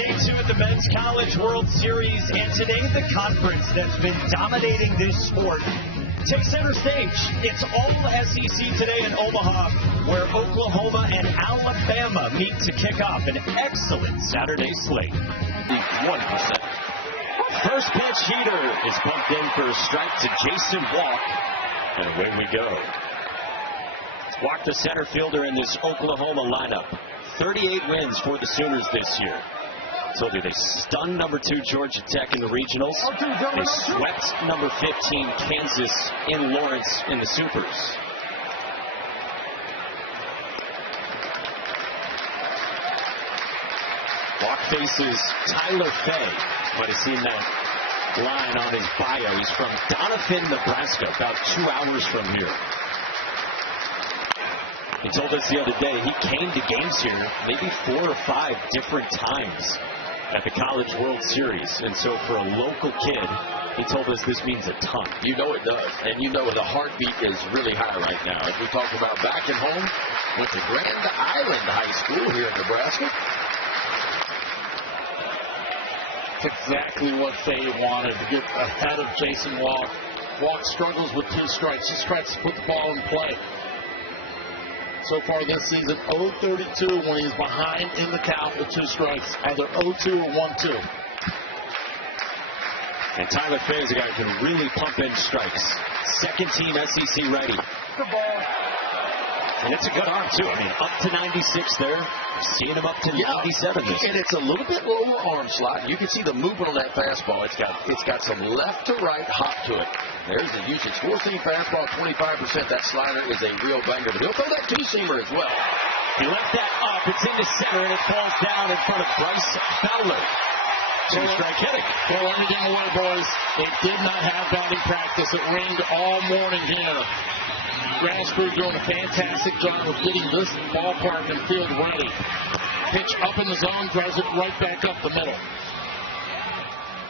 day 2 of the Men's College World Series, and today the conference that's been dominating this sport takes center stage. It's all SEC today in Omaha, where Oklahoma and Alabama meet to kick off an excellent Saturday slate. 1%. First pitch heater is bumped in for a strike to Jason Walk, and away we go. Walk, the center fielder in this Oklahoma lineup. 38 wins for the Sooners this year. Told you they stunned number 2 Georgia Tech in the regionals. They swept number 15 Kansas in Lawrence in the Supers. Walk faces Tyler Fay. Might have seen that line on his bio. He's from Doniphan, Nebraska, about 2 hours from here. He told us the other day he came to games here maybe 4 or 5 different times at the College World Series. And so for a local kid, he told us this means a ton. You know it does. And you know the heartbeat is really high right now. As we talked about back at home, went to Grand Island High School here in Nebraska. Exactly what they wanted, to get ahead of Jason Walk. Walk struggles with 2 strikes. Just tries to put the ball in play. So far this season, 0-32 when he's behind in the count with 2 strikes, either 0-2 or 1-2. And Tyler Fay is a guy who can really pump in strikes. Second team SEC ready. The ball. And it's a good arm, too. I mean, up to 96 there. Seeing him up to 97 this And it's a little bit lower arm slot. You can see the movement on that fastball. It's got some left to right hop to it. There's the usage. 4-seam fastball, 25%. That slider is a real banger. But he'll throw that 2-seamer as well. He left that up. It's into center, and it falls down in front of Bryce Fowler. 2-strike hitting. Throw everything away, boys. They did not have batting practice. It rained all morning here. Grass crew doing a fantastic job of getting this ballpark and field ready. Pitch up in the zone, drives it right back up the middle.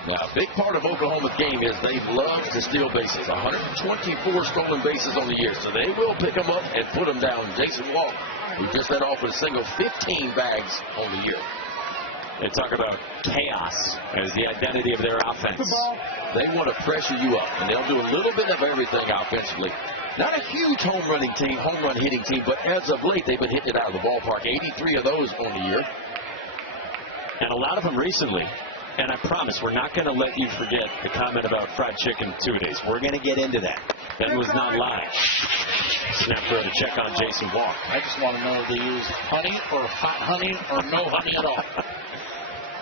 Now, a big part of Oklahoma's game is they love to steal bases. 124 stolen bases on the year, so they will pick them up and put them down. Jason Walk, who just led off with a single, 15 bags on the year. They talk about chaos as the identity of their offense. They want to pressure you up, and they'll do a little bit of everything offensively. Not a huge home run hitting team, but as of late, they've been hitting it out of the ballpark. 83 of those on the year. And a lot of them recently. And I promise we're not going to let you forget the comment about fried chicken 2-days. We're going to get into that. Ben was not lying. Snap throw to check on Jason Walk. I just want to know if they use honey or hot honey or no honey at all.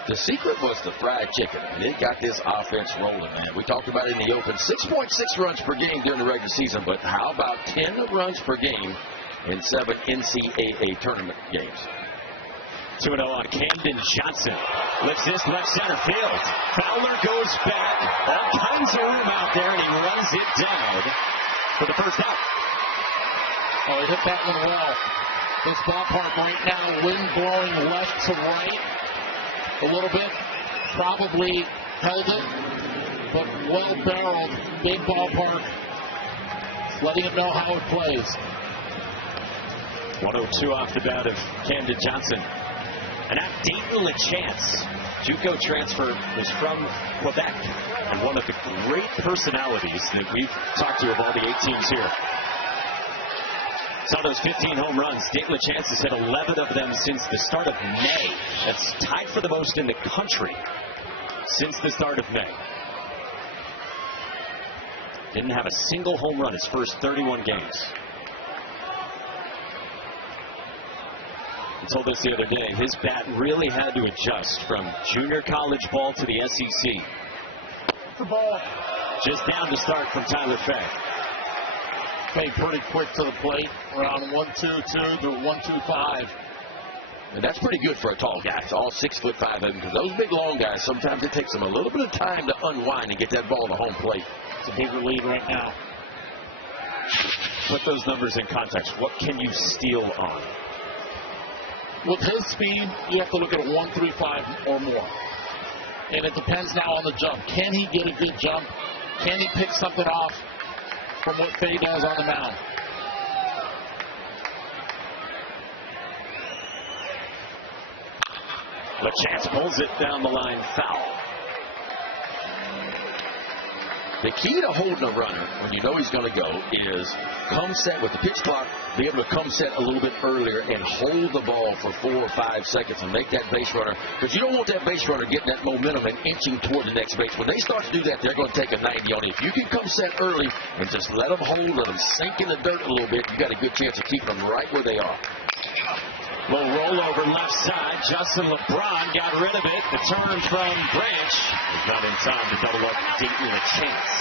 The secret was the fried chicken, and it got this offense rolling, man. We talked about it in the open. 6.6 runs per game during the regular season, but how about 10 runs per game in 7 NCAA tournament games? 2-0 on Camden Johnson. Lifts this left center field. Fowler goes back. All kinds of room out there, and he runs it down for the first out. Oh, he hit that one well. This ballpark right now, wind blowing left to right a little bit. Probably held it, but well barreled. Big ballpark. Letting him know how it plays. 102 off the bat of Camden Johnson. And at Dayton LeChance, JUCO transfer, was from Quebec, and one of the great personalities that we've talked to of all the 8 teams here. Saw those 15 home runs. Dayton LeChance has hit 11 of them since the start of May. That's tied for the most in the country since the start of May. Didn't have a single home run his first 31 games. He told us the other day his bat really had to adjust from junior college ball to the SEC. The ball. Just down to start from Tyler Fay. Fay pretty quick to the plate, around 1-2-2 to 1-2-5. And that's pretty good for a tall guy. It's all 6'5" of them, because those big long guys, sometimes it takes them a little bit of time to unwind and get that ball to home plate. It's a bigger lead right now. Put those numbers in context. What can you steal on? With his speed, you have to look at a 1-3-5 or more. And it depends now on the jump. Can he get a good jump? Can he pick something off from what Fay does on the mound? LaChance pulls it down the line, foul. The key to holding a runner when you know he's going to go is come set with the pitch clock, be able to come set a little bit earlier and hold the ball for 4 or 5 seconds and make that base runner, because you don't want that base runner getting that momentum and inching toward the next base. When they start to do that, they're going to take a 90 on it. If you can come set early and just let them hold, let them sink in the dirt a little bit, you got a good chance of keeping them right where they are. Little rollover left side. Justin LeBron got rid of it. The turn from Branch is not in time to double up Dayton LaChance.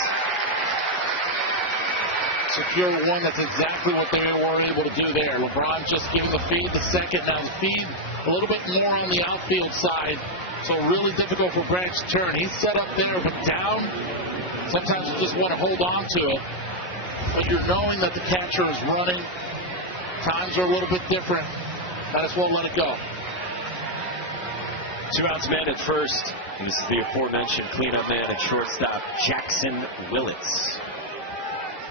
Secure one. That's exactly what they were able to do there. LeBron just giving the feed the second. Now the feed a little bit more on the outfield side. So really difficult for Branch to turn. He's set up there, but down. Sometimes you just want to hold on to it. But you're knowing that the catcher is running. Times are a little bit different. Might as well let it go. 2 outs, man at first. And this is the aforementioned cleanup man at shortstop, Jackson Willits.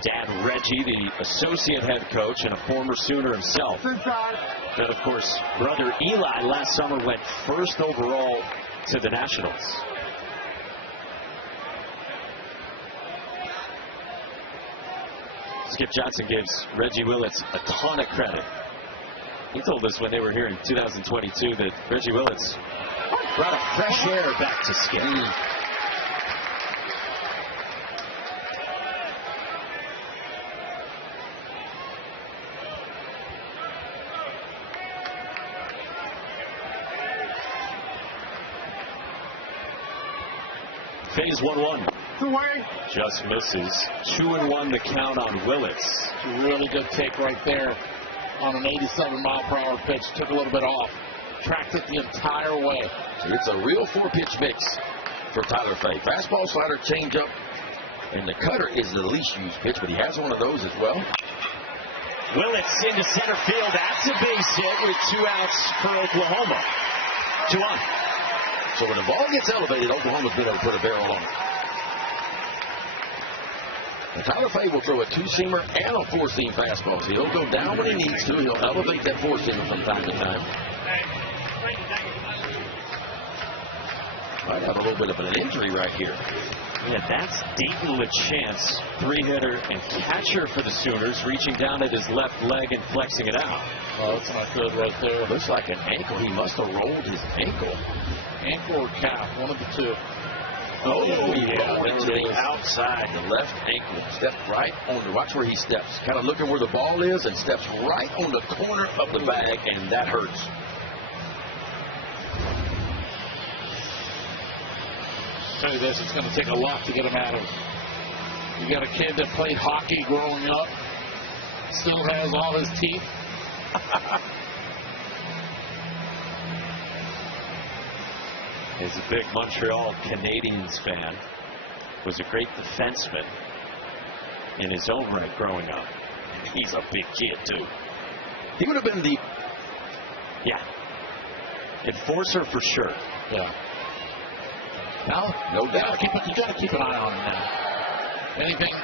Dad Reggie, the associate head coach and a former Sooner himself. Then, of course, brother Eli last summer went first overall to the Nationals. Skip Johnson gives Reggie Willits a ton of credit. He told us when they were here in 2022 that Reggie Willits brought a fresh air back to Skip. Phase 1-1. Just misses. 2-1 the count on Willits. It's a really good take right there on an 87-mile-per-hour pitch. Took a little bit off. Tracked it the entire way. So it's a real 4-pitch mix for Tyler Fay. Fastball, slider, changeup, and the cutter is the least used pitch, but he has one of those as well. Willits into center field. That's a base hit with 2 outs for Oklahoma. 2-1. So when the ball gets elevated, Oklahoma's been able to put a barrel on it. And Tyler Fay will throw a 2-seamer and a 4-seam fastball. So he'll go down when he needs to. He'll elevate that 4-seamer from time to time. Might have a little bit of an injury right here. Yeah, that's Dayton LaChance, 3-hitter and catcher for the Sooners, reaching down at his left leg and flexing it out. Oh, that's not good right there. Looks like an ankle. He must have rolled his ankle. Ankle or calf, one of the two. Oh, yeah, went to the outside, the left ankle. Stepped right on the, watch where he steps. Kind of looking where the ball is and steps right on the corner of the bag, and that hurts. I'll tell you this, it's going to take a lot to get him out of it. You got a kid that played hockey growing up, still has all his teeth. He's a big Montreal Canadiens fan. Was a great defenseman in his own right growing up. He's a big kid, too. He would have been the... Yeah. Enforcer for sure. Yeah. Now, no doubt. You got to keep an eye on him now. Anything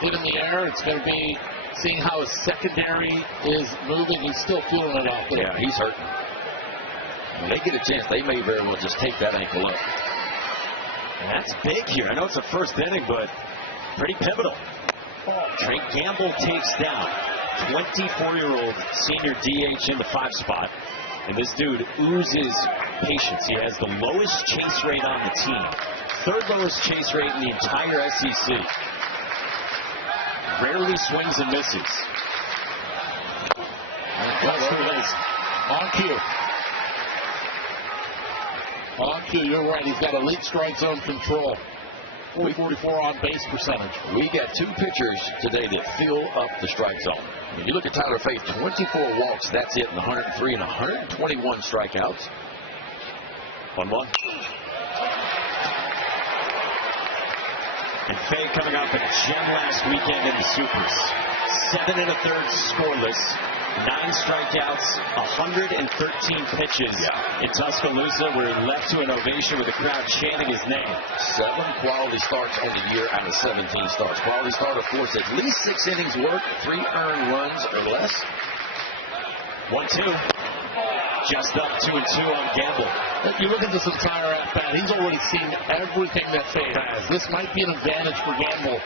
hit in the air, it's going to be seeing how his secondary is moving. He's still feeling it out there. Yeah, he's hurting. When they get a chance, they may very well just take that ankle up. And that's big here. I know it's a first inning, but pretty pivotal. Trey Gamble takes down 24-year-old senior DH in the 5 spot. And this dude oozes patience. He has the lowest chase rate on the team. 3rd lowest chase rate in the entire SEC. Rarely swings and misses. On cue. On cue, you're right. He's got elite strike zone control. 44 on base percentage. We got 2 pitchers today that fill up the strike zone. When you look at Tyler Fay, 24 walks, that's it, and 103 and 121 strikeouts. 1-1. And Fay coming off a gem last weekend in the Supers. 7 1/3 scoreless. 9 strikeouts, 113 pitches in Tuscaloosa, where he left to an ovation with the crowd chanting his name. 7 quality starts on the year out of 17 starts. Quality start, of course, at least 6 innings work, 3 earned runs or less. 1-2. just up 2-2 on Gamble. You look at this entire at-bat, he's already seen everything that Fade has. This might be an advantage for Gamble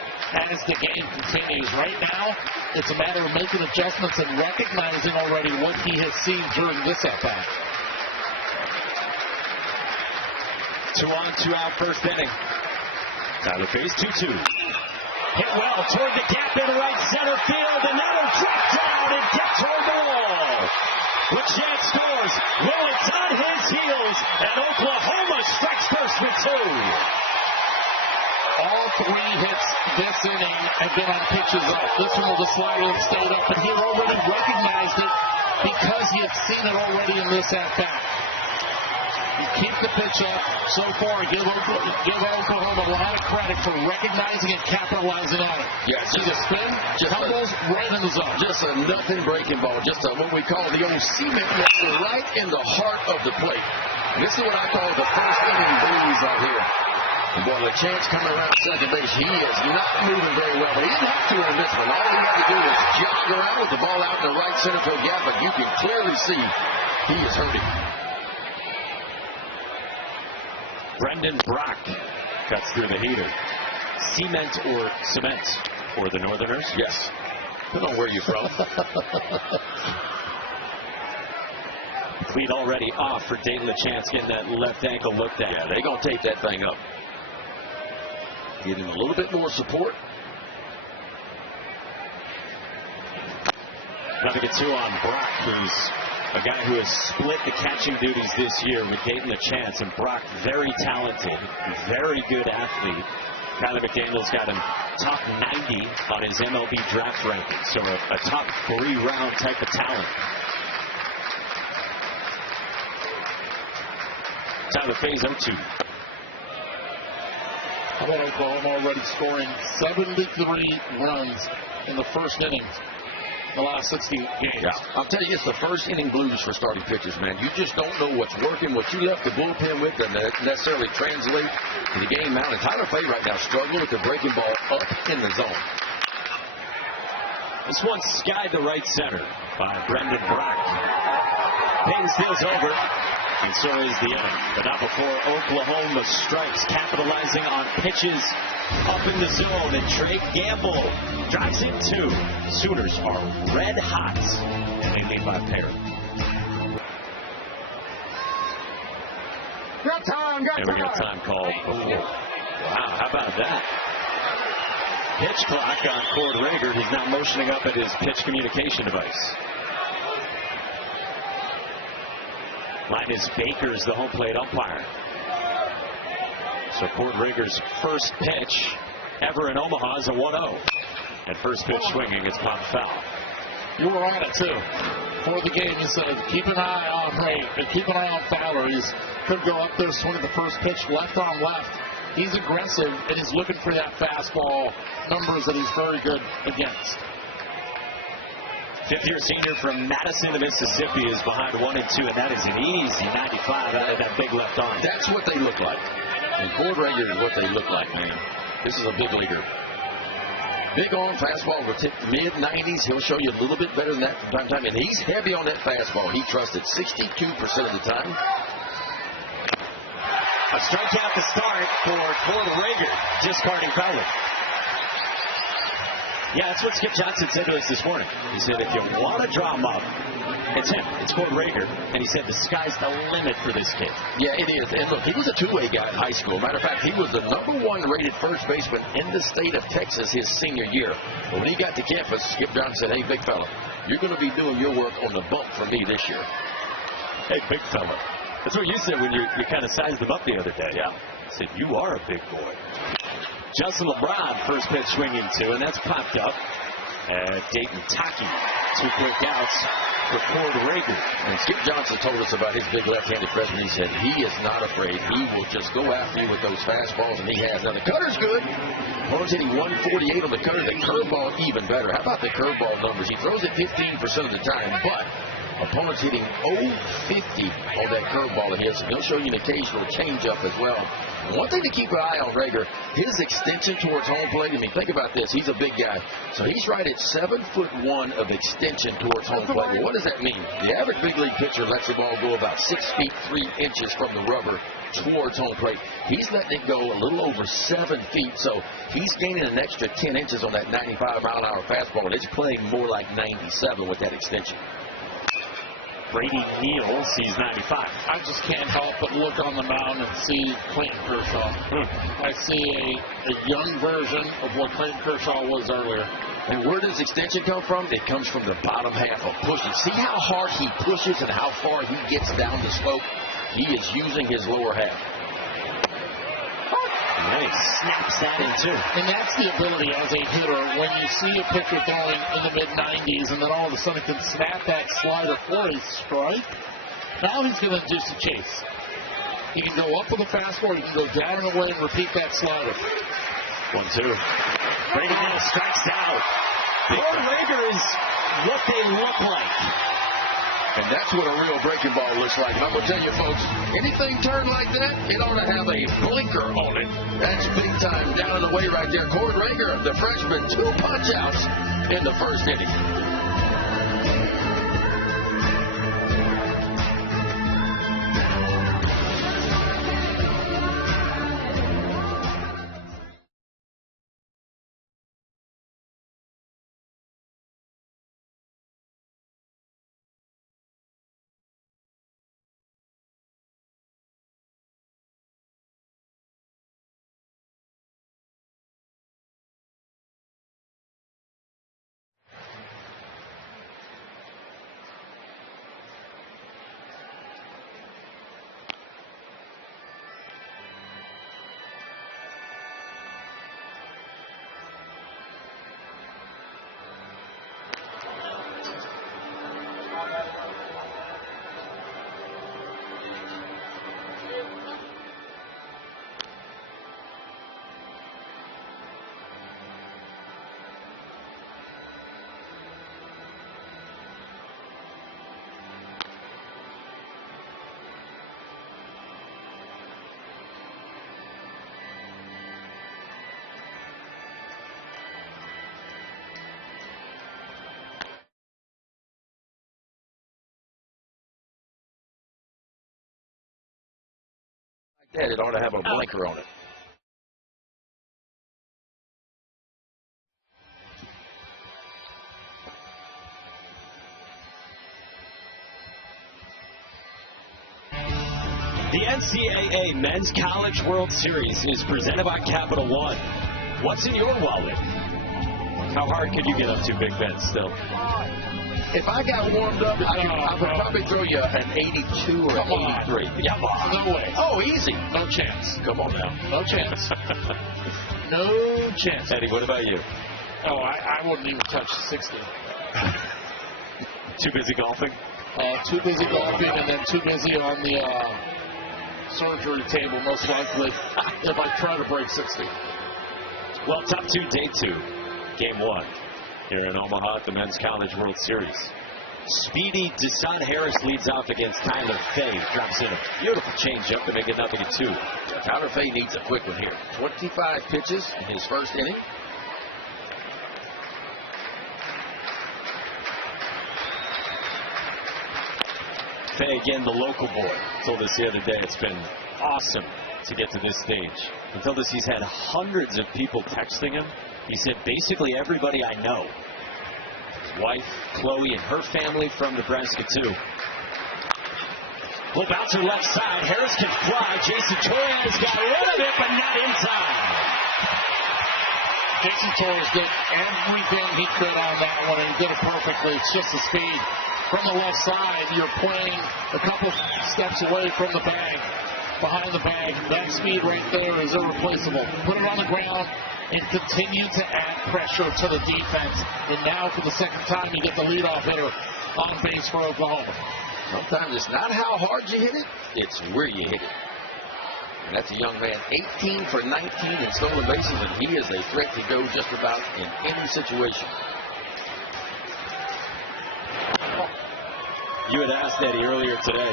as the game continues. Right now, it's a matter of making adjustments and recognizing already what he has seen during this at-bat. 2 on, 2 out, first inning. Tyler Faze, 2-2. Hit well toward the gap in right center field, and that'll drop down and get toward the wall. Lachance scores. Willits on his heels, and Oklahoma strikes first with 2. All 3 hits this inning have been on pitches up. This one was a slider that stayed up, and he had already recognized it because he had seen it already in this at-bat. You keep the pitch up so far. Give Oklahoma a lot of credit for recognizing and capitalizing on it. Yeah, see the spin, tumbles right in the zone. Just a nothing breaking ball. Just what we call the old cement mixer right in the heart of the plate. This is what I call the first inning blues out here. And boy, the chance coming around second base, he is not moving very well. But he didn't have to in this one. All he had to do was jog around with the ball out in the right center field gap, but you can clearly see he is hurting. Brendan Brock cuts through the heater. Cement or cement for the Northerners? Yes. Depending on where you're from. Cleat already off for Dayton Lachance, getting that left ankle looked at. Yeah, they're going to tape that thing up. Give him a little bit more support. Another get 2 on Brock, who's a guy who has split the catching duties this year with Dayton Lachance. And Brock, very talented, very good athlete. Kyler McDaniel's got him top 90 on his MLB draft ranking, so a top 3-round type of talent. Tyler Faze, 0-2. How about Oklahoma already scoring 73 runs in the first innings? The last 60 games. Yeah, I'll tell you, it's the first inning blues for starting pitchers, man. You just don't know what's working. What you left the bullpen with doesn't necessarily translate to the game now. And Tyler Faze right now struggling with the breaking ball up in the zone. This one skied to right center by Brendan Brock. Payne steals over, and so is the inning. But not before Oklahoma strikes, capitalizing on pitches up in the zone, and Trey Gamble drives in 2. Sooners are red hot, and they lead by a pair. Got time. And we got a time call. Wow, how about that? Pitch clock on Cord Rager, who's now motioning up at his pitch communication device. Linus Baker's the home plate umpire. So Cord Rager's first pitch ever in Omaha is a 1-0. And first pitch swinging, it's popped foul. You were on it too. For the game, you said keep an eye on keep an eye on Fowler. He could go up there, swing at the first pitch, left on left. He's aggressive and he's looking for that fastball numbers that he's very good against. Fifth-year senior from Madison, Mississippi, is behind 1 and 2, and that is an easy 95 out of that big left arm. That's what they look like. And Cord Rager is what they look like, man. This is a big leaguer. Big arm fastball will tip mid-90s. He'll show you a little bit better than that from time to time. And he's heavy on that fastball. He trusted 62% of the time. A strikeout to start for Cord Rager, discarding Fowler. Yeah, that's what Skip Johnson said to us this morning. He said, if you want to draw him up, it's him. It's Cord Rager. And he said, the sky's the limit for this kid. Yeah, it is. And look, he was a two-way guy in high school. Matter of fact, he was the #1 rated first baseman in the state of Texas his senior year. But when he got to campus, Skip Johnson said, hey, big fella, you're going to be doing your work on the bump for me this year. Hey, big fella. That's what you said when you kind of sized him up the other day. Yeah. I said, you are a big boy. Justin LeBron, first pitch swinging 2, and that's popped up. Dayton Taki, 2 quick outs for Cord Rager. And Skip Johnson told us about his big left-handed freshman. He said he is not afraid. He will just go after you with those fastballs, and he has. Now, the cutter's good. Horns hitting 148 on the cutter. The curveball even better. How about the curveball numbers? He throws it 15% of the time, but Opponents hitting 0-50 on that curveball of his. He'll show you an occasional changeup as well. And one thing to keep an eye on, Rager, his extension towards home plate. I mean, think about this. He's a big guy. So he's right at 7'1" of extension towards home plate. Well, what does that mean? The average big league pitcher lets the ball go about 6 feet 3 inches from the rubber towards home plate. He's letting it go a little over 7 feet. So he's gaining an extra 10 inches on that 95-mile-an-hour fastball. And it's playing more like 97 with that extension. Brady kneels, he's 95. I just can't help but look on the mound and see Clayton Kershaw. I see a young version of what Clayton Kershaw was earlier. And where does extension come from? It comes from the bottom half of pushing. See how hard he pushes and how far he gets down the slope? He is using his lower half. Nice. Snaps that in too. And that's the ability as a hitter when you see a pitcher throwing in the mid-90s and then all of a sudden can snap that slider for a strike. Now he's going to induce a chase. He can go up with a fastball, he can go down and away and repeat that slider. 1-2. Brady now strikes out. Lord Rager is what they look like. And that's what a real breaking ball looks like. And I'm going to tell you, folks, anything turned like that, it ought to have a blinker on it. That's big time down and away right there. Cord Rager, the freshman, 2 punch-outs in the first inning. That it ought to have a blinker on it. The NCAA Men's College World Series is presented by Capital One. What's in your wallet? How hard could you get up to, Big Ben, still? If I got warmed up, I would probably throw you an 82 or 83. Yeah, no way. Oh, easy. No chance. Come on now. No chance. No chance. Eddie, what about you? Oh, I wouldn't even touch 60. Too busy golfing? Too busy golfing and then too busy on the surgery table, most likely, if I try to break 60. Well, top 2, day 2, game 1. Here in Omaha at the Men's College World Series. Speedy Desan Harris leads off against Tyler Fay. Drops in a beautiful changeup to make it 0-2. Tyler Fay needs a quick one here. 25 pitches in his first inning. Fay, again, the local boy, told us the other day it's been awesome to get to this stage. He told us he's had hundreds of people texting him. He said, basically everybody I know. His wife, Chloe, and her family from Nebraska, too. Well, bouncer left side. Harris can fly. Jason Torres got rid of it, but not inside. Jason Torres did everything he could on that one, and he did it perfectly. It's just the speed. From the left side, you're playing a couple steps away from the bag, behind the bag. That speed right there is irreplaceable. Put it on the ground and continue to add pressure to the defense. And now for the second time, you get the leadoff hitter on base for Oklahoma. Sometimes it's not how hard you hit it, it's where you hit it. And that's a young man, 18 for 19 in stolen bases, and he is a threat to go just about in any situation. You had asked Eddie earlier today.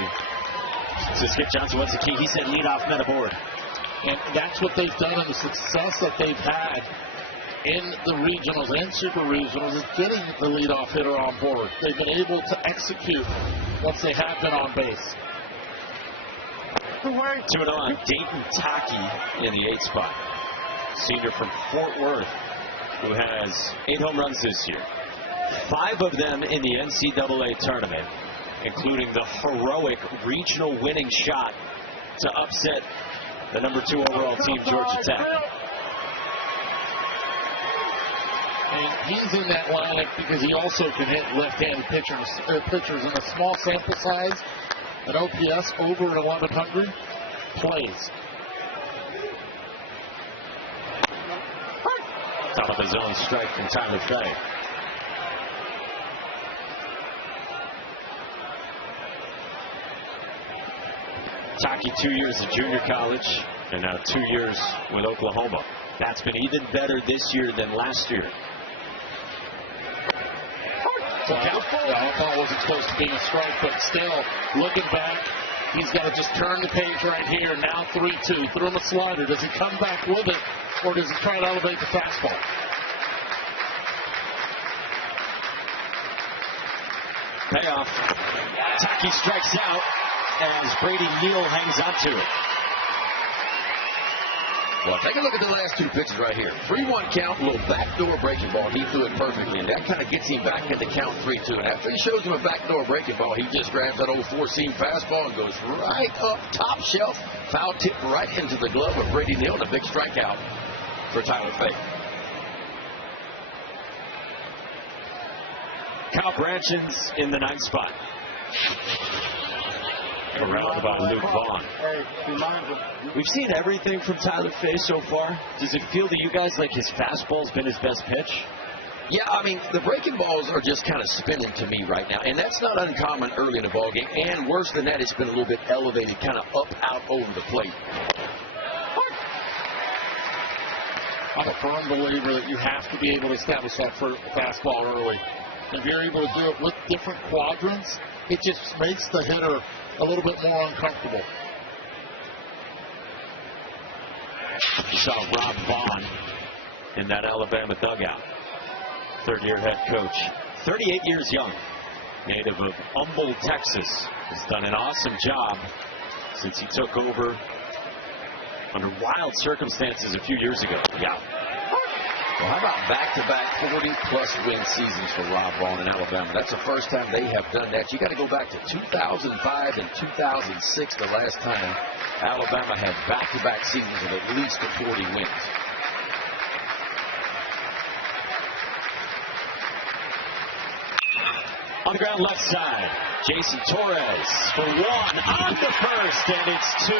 So Skip Johnson, what's the key? He said lead off men aboard. And that's what they've done, and the success that they've had in the regionals and super regionals is getting the leadoff hitter on board. They've been able to execute once they have been on base. 2-0 on Dayton Taki in the 8th spot. Senior from Fort Worth, who has 8 home runs this year. 5 of them in the NCAA tournament, including the heroic regional winning shot to upset the number 2 overall team, Georgia Tech. And he's in that lineup because he also can hit left-handed pitchers in a small sample size. An OPS over 1,100 plays. Top of his own strike from Tyler Fay. Taki 2 years at junior college and now 2 years with Oklahoma. That's been even better this year than last year. I thought it wasn't supposed to be a strike, but still, looking back, he's got to just turn the page right here. Now 3-2. Threw him a slider. Does he come back with it, or does he try to elevate the fastball? Payoff. Taki strikes out as Brady Neal hangs onto it. Well, take a look at the last 2 pitches right here. 3-1 count, a little backdoor breaking ball. He threw it perfectly, and that kind of gets him back into count 3-2. And after he shows him a backdoor breaking ball, he just grabs that old 4-seam fastball and goes right up top shelf. Foul tip right into the glove of Brady Neal, and a big strikeout for Tyler Fay. Kyle Branchen's in the 9th spot. Around by Luke Vaughn. We've seen everything from Tyler Fay so far. Does it feel to you guys like his fastball's been his best pitch? Yeah, I mean, the breaking balls are just kind of spinning to me right now, and that's not uncommon early in the ballgame. And worse than that, it's been a little bit elevated, kind of up, out over the plate. I'm a firm believer that you have to be able to establish that fastball early. If you're able to do it with different quadrants, it just makes the hitter a little bit more uncomfortable. You saw Rob Vaughn in that Alabama dugout. 3rd-year head coach. 38 years young. Native of Humble, Texas. Has done an awesome job since he took over under wild circumstances a few years ago. Yeah. Well, how about back-to-back 40-plus win seasons for Rob Vaughn in Alabama? That's the first time they have done that. You got to go back to 2005 and 2006, the last time Alabama had back-to-back seasons of at least 40 wins. On the ground left side, Jason Torres for 1 on the first, and it's 2.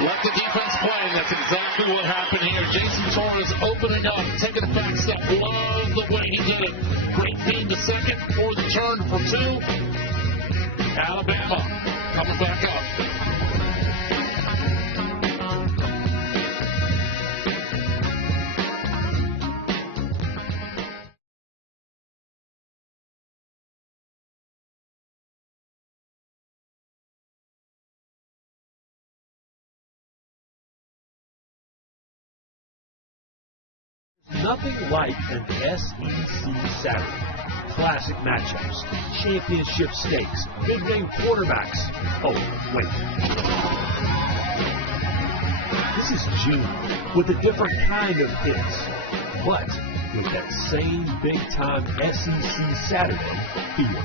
Let the defense play, and that's exactly what happened here. Jason Torres opening up, taking a back step. Love the way he did it. Great feed to second for the turn for 2. Alabama coming back up. Nothing like an SEC Saturday. Classic matchups, championship stakes, big-name quarterbacks. Oh, wait. This is June with a different kind of hits, but with that same big-time SEC Saturday feel.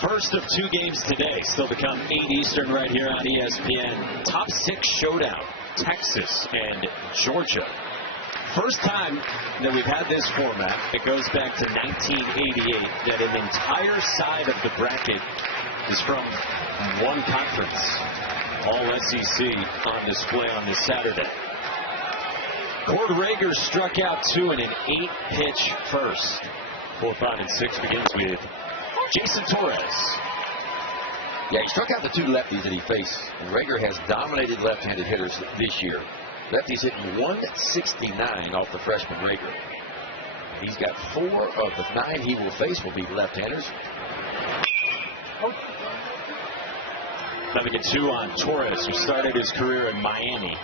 First of 2 games today, still to come 8 Eastern right here on ESPN. Top 6 showdown, Texas and Georgia. First time that we've had this format. It goes back to 1988, that an entire side of the bracket is from one conference. All SEC on display on this Saturday. Cord Rager struck out 2 in an 8-pitch first. 4, 5, and 6 begins with Jason Torres. Yeah, he struck out the 2 lefties that he faced. Rager has dominated left-handed hitters this year. Lefties hitting 169 off the freshman Rager. He's got 4 of the 9 he will face will be left-handers. Nothing at 2 on Torres, who started his career in Miami,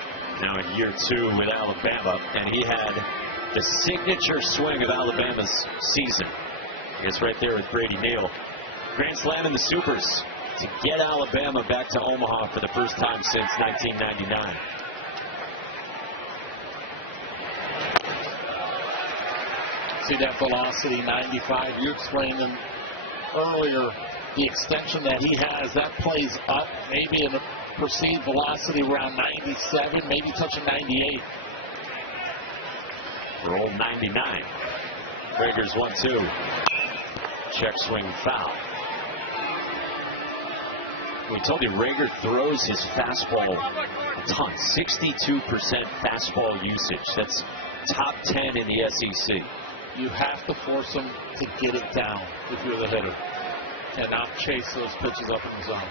now in year 2 with Alabama, and he had the signature swing of Alabama's season. I guess right there with Brady Neal. Grand Slam in the Supers to get Alabama back to Omaha for the first time since 1999. See that velocity, 95. You explained them earlier, the extension that he has, that plays up, maybe in a perceived velocity around 97, maybe touching 98. Roll 99. Rager's 1-2. Check swing foul. We told you Rager throws his fastball a ton. 62% fastball usage. That's top 10 in the SEC. You have to force him to get it down if you're the hitter and not chase those pitches up in the zone.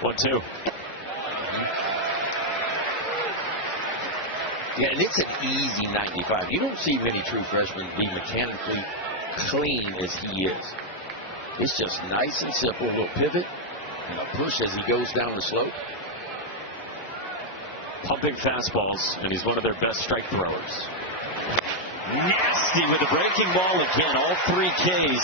One, 2. Yeah, and it's an easy 95. You don't see many true freshmen be mechanically clean as he is. It's just nice and simple. A little pivot and a push as he goes down the slope. Pumping fastballs, and he's one of their best strike throwers. Nasty with the breaking ball again. All 3 Ks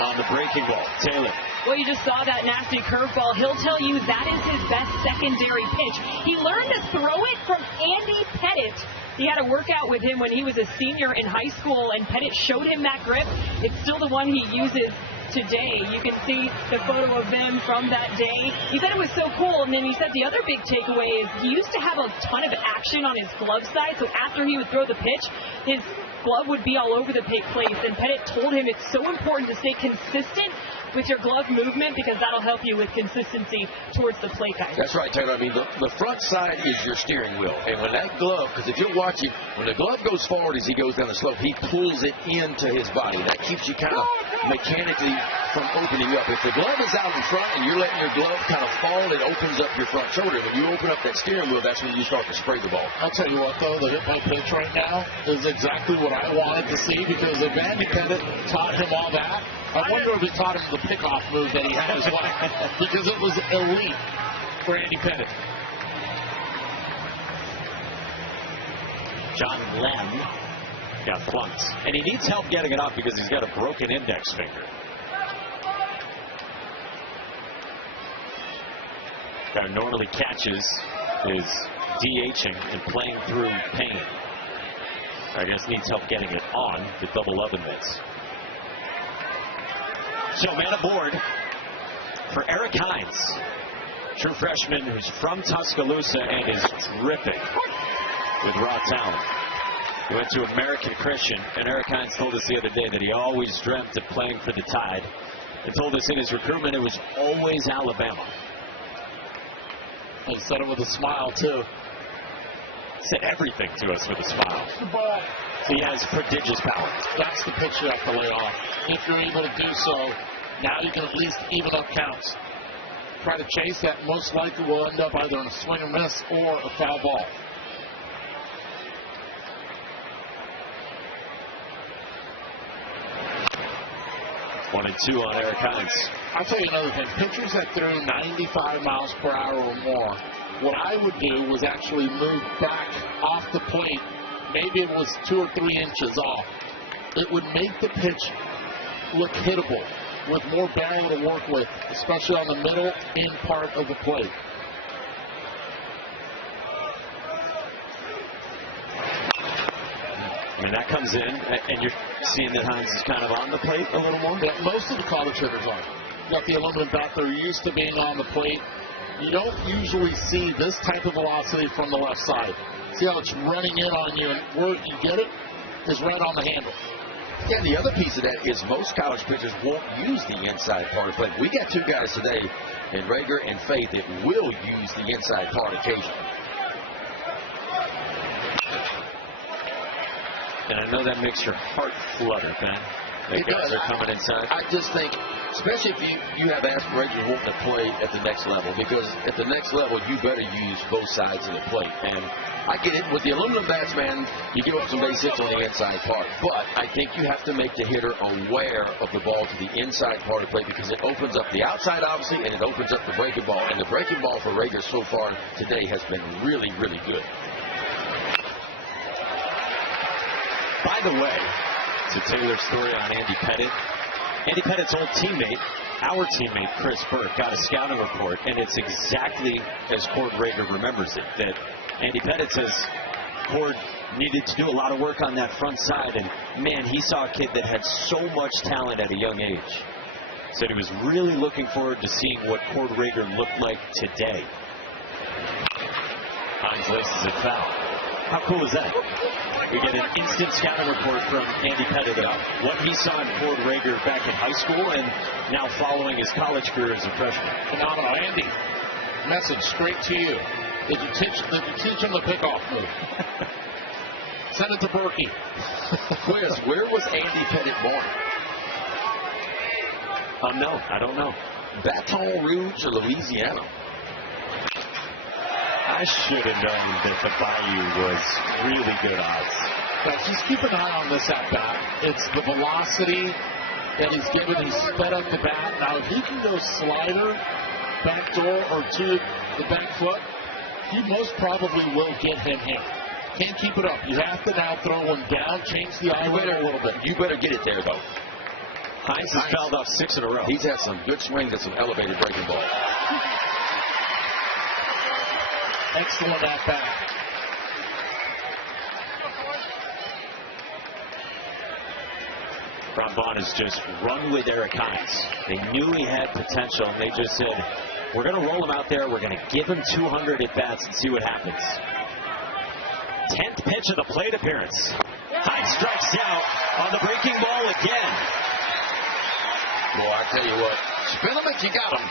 on the breaking ball. Taylor. Well, you just saw that nasty curveball. He'll tell you that is his best secondary pitch. He learned to throw it from Andy Pettit. He had a workout with him when he was a senior in high school, and Pettit showed him that grip. It's still the one he uses today. You can see the photo of them from that day. He said it was so cool, and then he said the other big takeaway is he used to have a ton of action on his glove side, so after he would throw the pitch, his glove would be all over the place, and Pettit told him it's so important to stay consistent with your glove movement because that'll help you with consistency towards the plate, guys. That's right, Taylor. I mean, the front side is your steering wheel. And when that glove, because if you're watching, when the glove goes forward as he goes down the slope, he pulls it into his body. That keeps you kind of mechanically from opening up. If the glove is out in front and you're letting your glove kind of fall, it opens up your front shoulder. When you open up that steering wheel, that's when you start to spray the ball. I'll tell you what, though, the hit by pitch right now is exactly what I wanted to see because if Andy Pettit taught him all that, I wonder if he taught him the pickoff move that he had as well, because it was elite for Andy Pettit. John Lem got flunked. And he needs help getting it off because he's got a broken index finger. Guy who normally catches is DHing and playing through pain. I guess needs help getting it on the double oven mitts. So man aboard for Eric Hines, true freshman who's from Tuscaloosa and is terrific with raw talent. He went to American Christian, and Eric Hines told us the other day that he always dreamt of playing for the Tide. He told us in his recruitment it was always Alabama. He said it with a smile, too. Said everything to us with a smile. So he has prodigious power. That's the pitch you have to lay off. If you're able to do so, now you can at least even up counts. Try to chase that, most likely will end up either in a swing and miss or a foul ball. One and 2 on Eric Hines. I'll tell you another thing. Pitchers that threw 95 miles per hour or more, what I would do was actually move back off the plate. Maybe it was 2 or 3 inches off. It would make the pitch look hittable with more barrel to work with, especially on the middle end part of the plate. And that comes in, and you're seeing that Hines is kind of on the plate a little more? Yeah, most of the college hitters are. You got the aluminum bat, they're used to being on the plate. You don't usually see this type of velocity from the left side. See how it's running in on you, and where you get it is right on the handle. Yeah, the other piece of that is most college pitchers won't use the inside part of the plate. We got two guys today, in Rager and Faith, that will use the inside part occasionally. And I know that makes your heart flutter, Ben. The guys are coming inside. I just think, especially if you have aspirations wanting to play at the next level, because at the next level, you better use both sides of the plate. And I get it. With the aluminum bats, man, you give up some base hits on the inside part. But I think you have to make the hitter aware of the ball to the inside part of the plate, because it opens up the outside, obviously, and it opens up the breaking ball. And the breaking ball for Rager so far today has been really, really good. By the way, to Taylor's story on Andy Pettit, Andy Pettit's old teammate, our teammate Chris Burke, got a scouting report, and it's exactly as Cord Rager remembers it, that Andy Pettit says Cord needed to do a lot of work on that front side, and man, he saw a kid that had so much talent at a young age. Said he was really looking forward to seeing what Cord Rager looked like today. Hines laces it foul. How cool is that? We get an instant scouting report from Andy Pettit about what he saw in Cord Rager back in high school and now following his college career as a freshman. Phenomenal. Andy, message straight to you. Did you teach him the pickoff move? Send it to Berkey. Quiz, where was Andy Pettit born? No, I don't know. Baton Rouge, Louisiana. I should have known that the Bayou was really good odds. But just keep an eye on this at bat. It's the velocity that he's given. He's sped up the bat. Now, if he can go slider, back door, or to the back foot, he most probably will get him hit. Can't keep it up. You have to now throw one down, change the eye a little bit. You better get it there, though. Hines has fouled off 6 in a row. He's had some good swings and some elevated breaking ball. Excellent at bat. Ron Vaughn has just run with Eric Hines. They knew he had potential, and they just said, we're going to roll him out there. We're going to give him 200 at-bats and see what happens. 10th pitch of the plate appearance. Hines strikes out on the breaking ball again. Boy, I tell you what, spin them if you got them.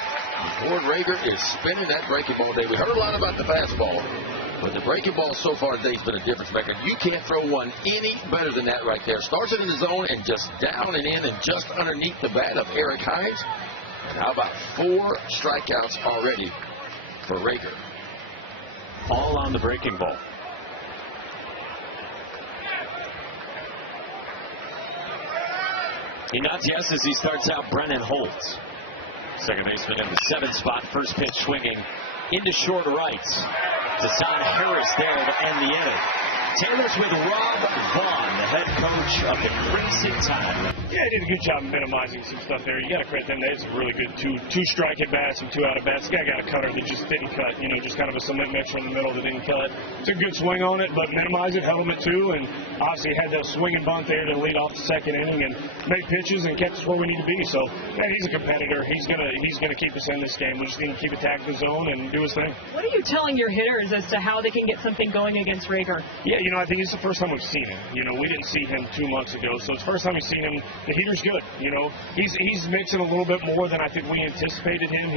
Cord Rager is spinning that breaking ball today. We heard a lot about the fastball, but the breaking ball so far today has been a difference maker. You can't throw one any better than that right there. Starts it in the zone and just down and in and just underneath the bat of Eric Hines. And how about 4 strikeouts already for Rager? All on the breaking ball. He nods yes as he starts out Brennan Holt. Second baseman in the 7th spot. First pitch swinging into short right. Deshaun Harris there to end the inning. Taylor's with Rob Vaughn, the head coach of the Crimson Tide. Yeah, he did a good job minimizing some stuff there. You got to credit them. They had some really good two strike at bats and 2 out at bats. This guy got a cutter that just didn't cut. Just kind of a cement mixer in the middle that didn't cut. Took a good swing on it, but minimized it, held him at 2, and obviously had that swing and bunt there to lead off the second inning and make pitches and kept us where we need to be. So, man, he's a competitor. He's gonna keep us in this game. We just need to keep attacking the zone and do his thing. What are you telling your hitters as to how they can get something going against Rager? Yeah, I think it's the first time we've seen him. We didn't see him 2 months ago, so it's the first time we've seen him. The heater's good. He's mixing a little bit more than I think we anticipated him.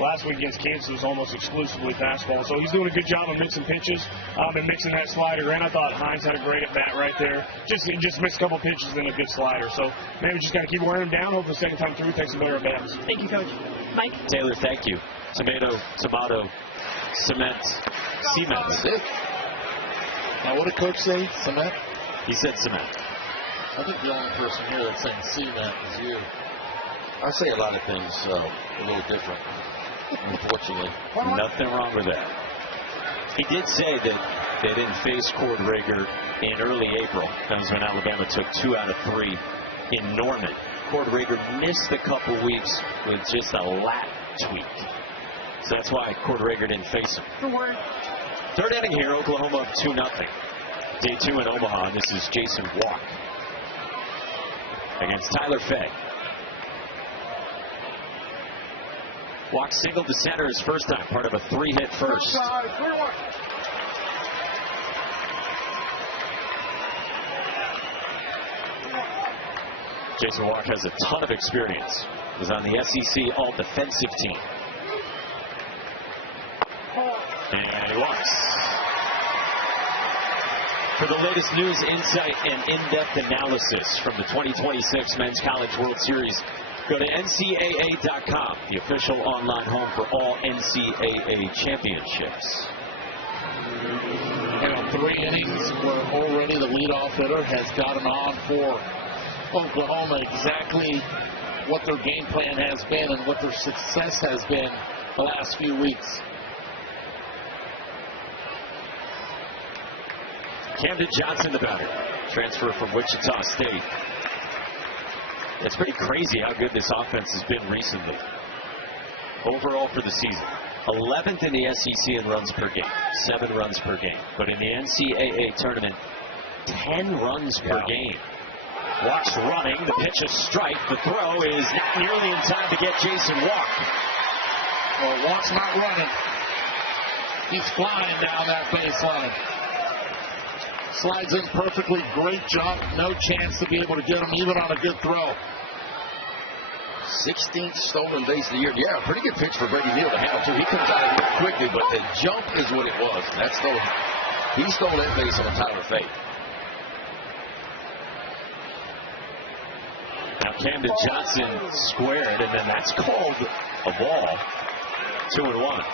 Last week against Kansas was almost exclusively fastball, so he's doing a good job of mixing pitches and mixing that slider in. I thought Hines had a great at bat right there. Just missed a couple pitches and a good slider. So maybe just got to keep wearing him down. Hope the second time through takes some better at bats. Thank you, Coach. Mike. Taylor, thank you. Tomato, cement, cement. Now, what did Coach say? Cement? He said cement. I think the only person here that's saying cement is you. I say a lot of things a little different, unfortunately. Nothing wrong with that. He did say that they didn't face Cord Rager in early April. That was when Alabama took 2 out of 3 in Norman. Cord Rager missed a couple weeks with just a lat tweak. So that's why Cord Rager didn't face him. For word. 3rd inning here, Oklahoma up 2-0. Day 2 in Omaha, and this is Jason Walk against Tyler Fay. Walk singled to center his first time, part of a 3-hit first. Jason Walk has a ton of experience. Was on the SEC All-Defensive team. And he walks. For the latest news, insight, and in-depth analysis from the 2026 Men's College World Series, go to NCAA.com, the official online home for all NCAA championships. And 3 innings where already the leadoff hitter has gotten on for Oklahoma exactly what their game plan has been and what their success has been the last few weeks. Camden Johnson, the batter, transfer from Wichita State. It's pretty crazy how good this offense has been recently. Overall for the season, 11th in the SEC in runs per game, 7 runs per game. But in the NCAA tournament, 10 runs per game. Walk's running, the pitch is strike, the throw is not nearly in time to get Jason Walk. Well, Walk's not running. He's flying down that baseline. Slides in perfectly, great jump, no chance to be able to get him even on a good throw. 16th stolen base of the year. Yeah, pretty good pitch for Brady Neal to handle too. He comes out of here quickly, but the jump is what it was. He stole that base on Tyler Fay. Now Camden Johnson squared, and then that's called a ball. 2-1.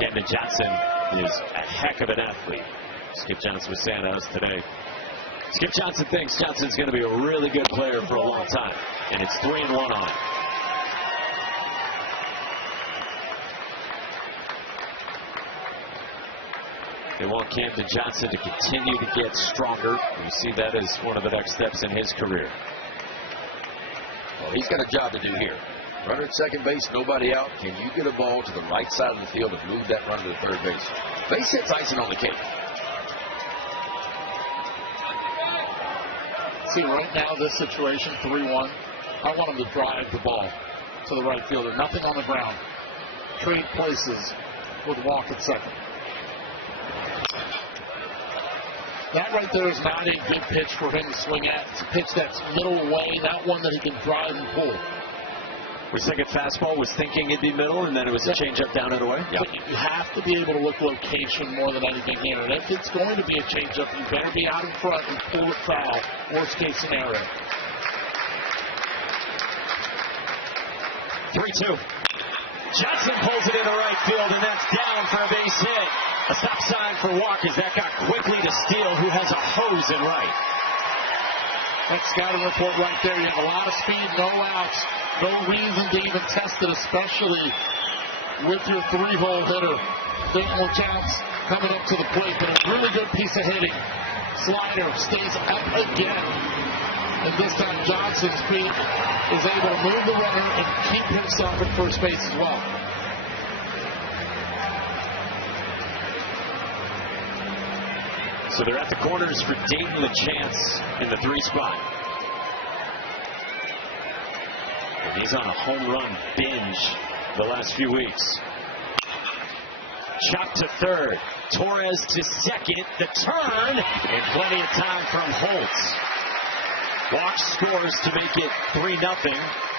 Camden Johnson is a heck of an athlete. Skip Johnson was saying to us today. Skip Johnson thinks Johnson's going to be a really good player for a long time, and it's 3-1 on. They want Camden Johnson to continue to get stronger. We see that as one of the next steps in his career. Well, he's got a job to do here. Runner at second base, nobody out. Can you get a ball to the right side of the field and move that runner to third base? Base hit's icing on the cake. See, right now, this situation, 3-1, I want him to drive the ball to the right fielder. Nothing on the ground. Trade places with Walk at second. That right there is not a good pitch for him to swing at. It's a pitch that's middle way, not one that he can drive and pull. Was thinking fastball, was thinking it'd be middle, and then it was a changeup down and away. Yep. But you have to be able to look location more than anything here. And if it's going to be a changeup, you better be out in front and pull it foul. Worst case scenario. 3-2. Johnson pulls it into right field, and that's down for a base hit. A stop sign for Walk as that got quickly to Steele, who has a hose in right. That scouting report right there. You have a lot of speed, no outs. No reason to even test it, especially with your 3-hole hitter. Daniel Jones coming up to the plate, but a really good piece of hitting. Slider stays up again. And this time Johnson's feet is able to move the runner and keep himself at first base as well. So they're at the corners for Dayton LeChance in the 3 spot. And he's on a home run binge the last few weeks. Chop to third. Torres to second. The turn. And plenty of time from Holtz. Walk scores to make it 3-0.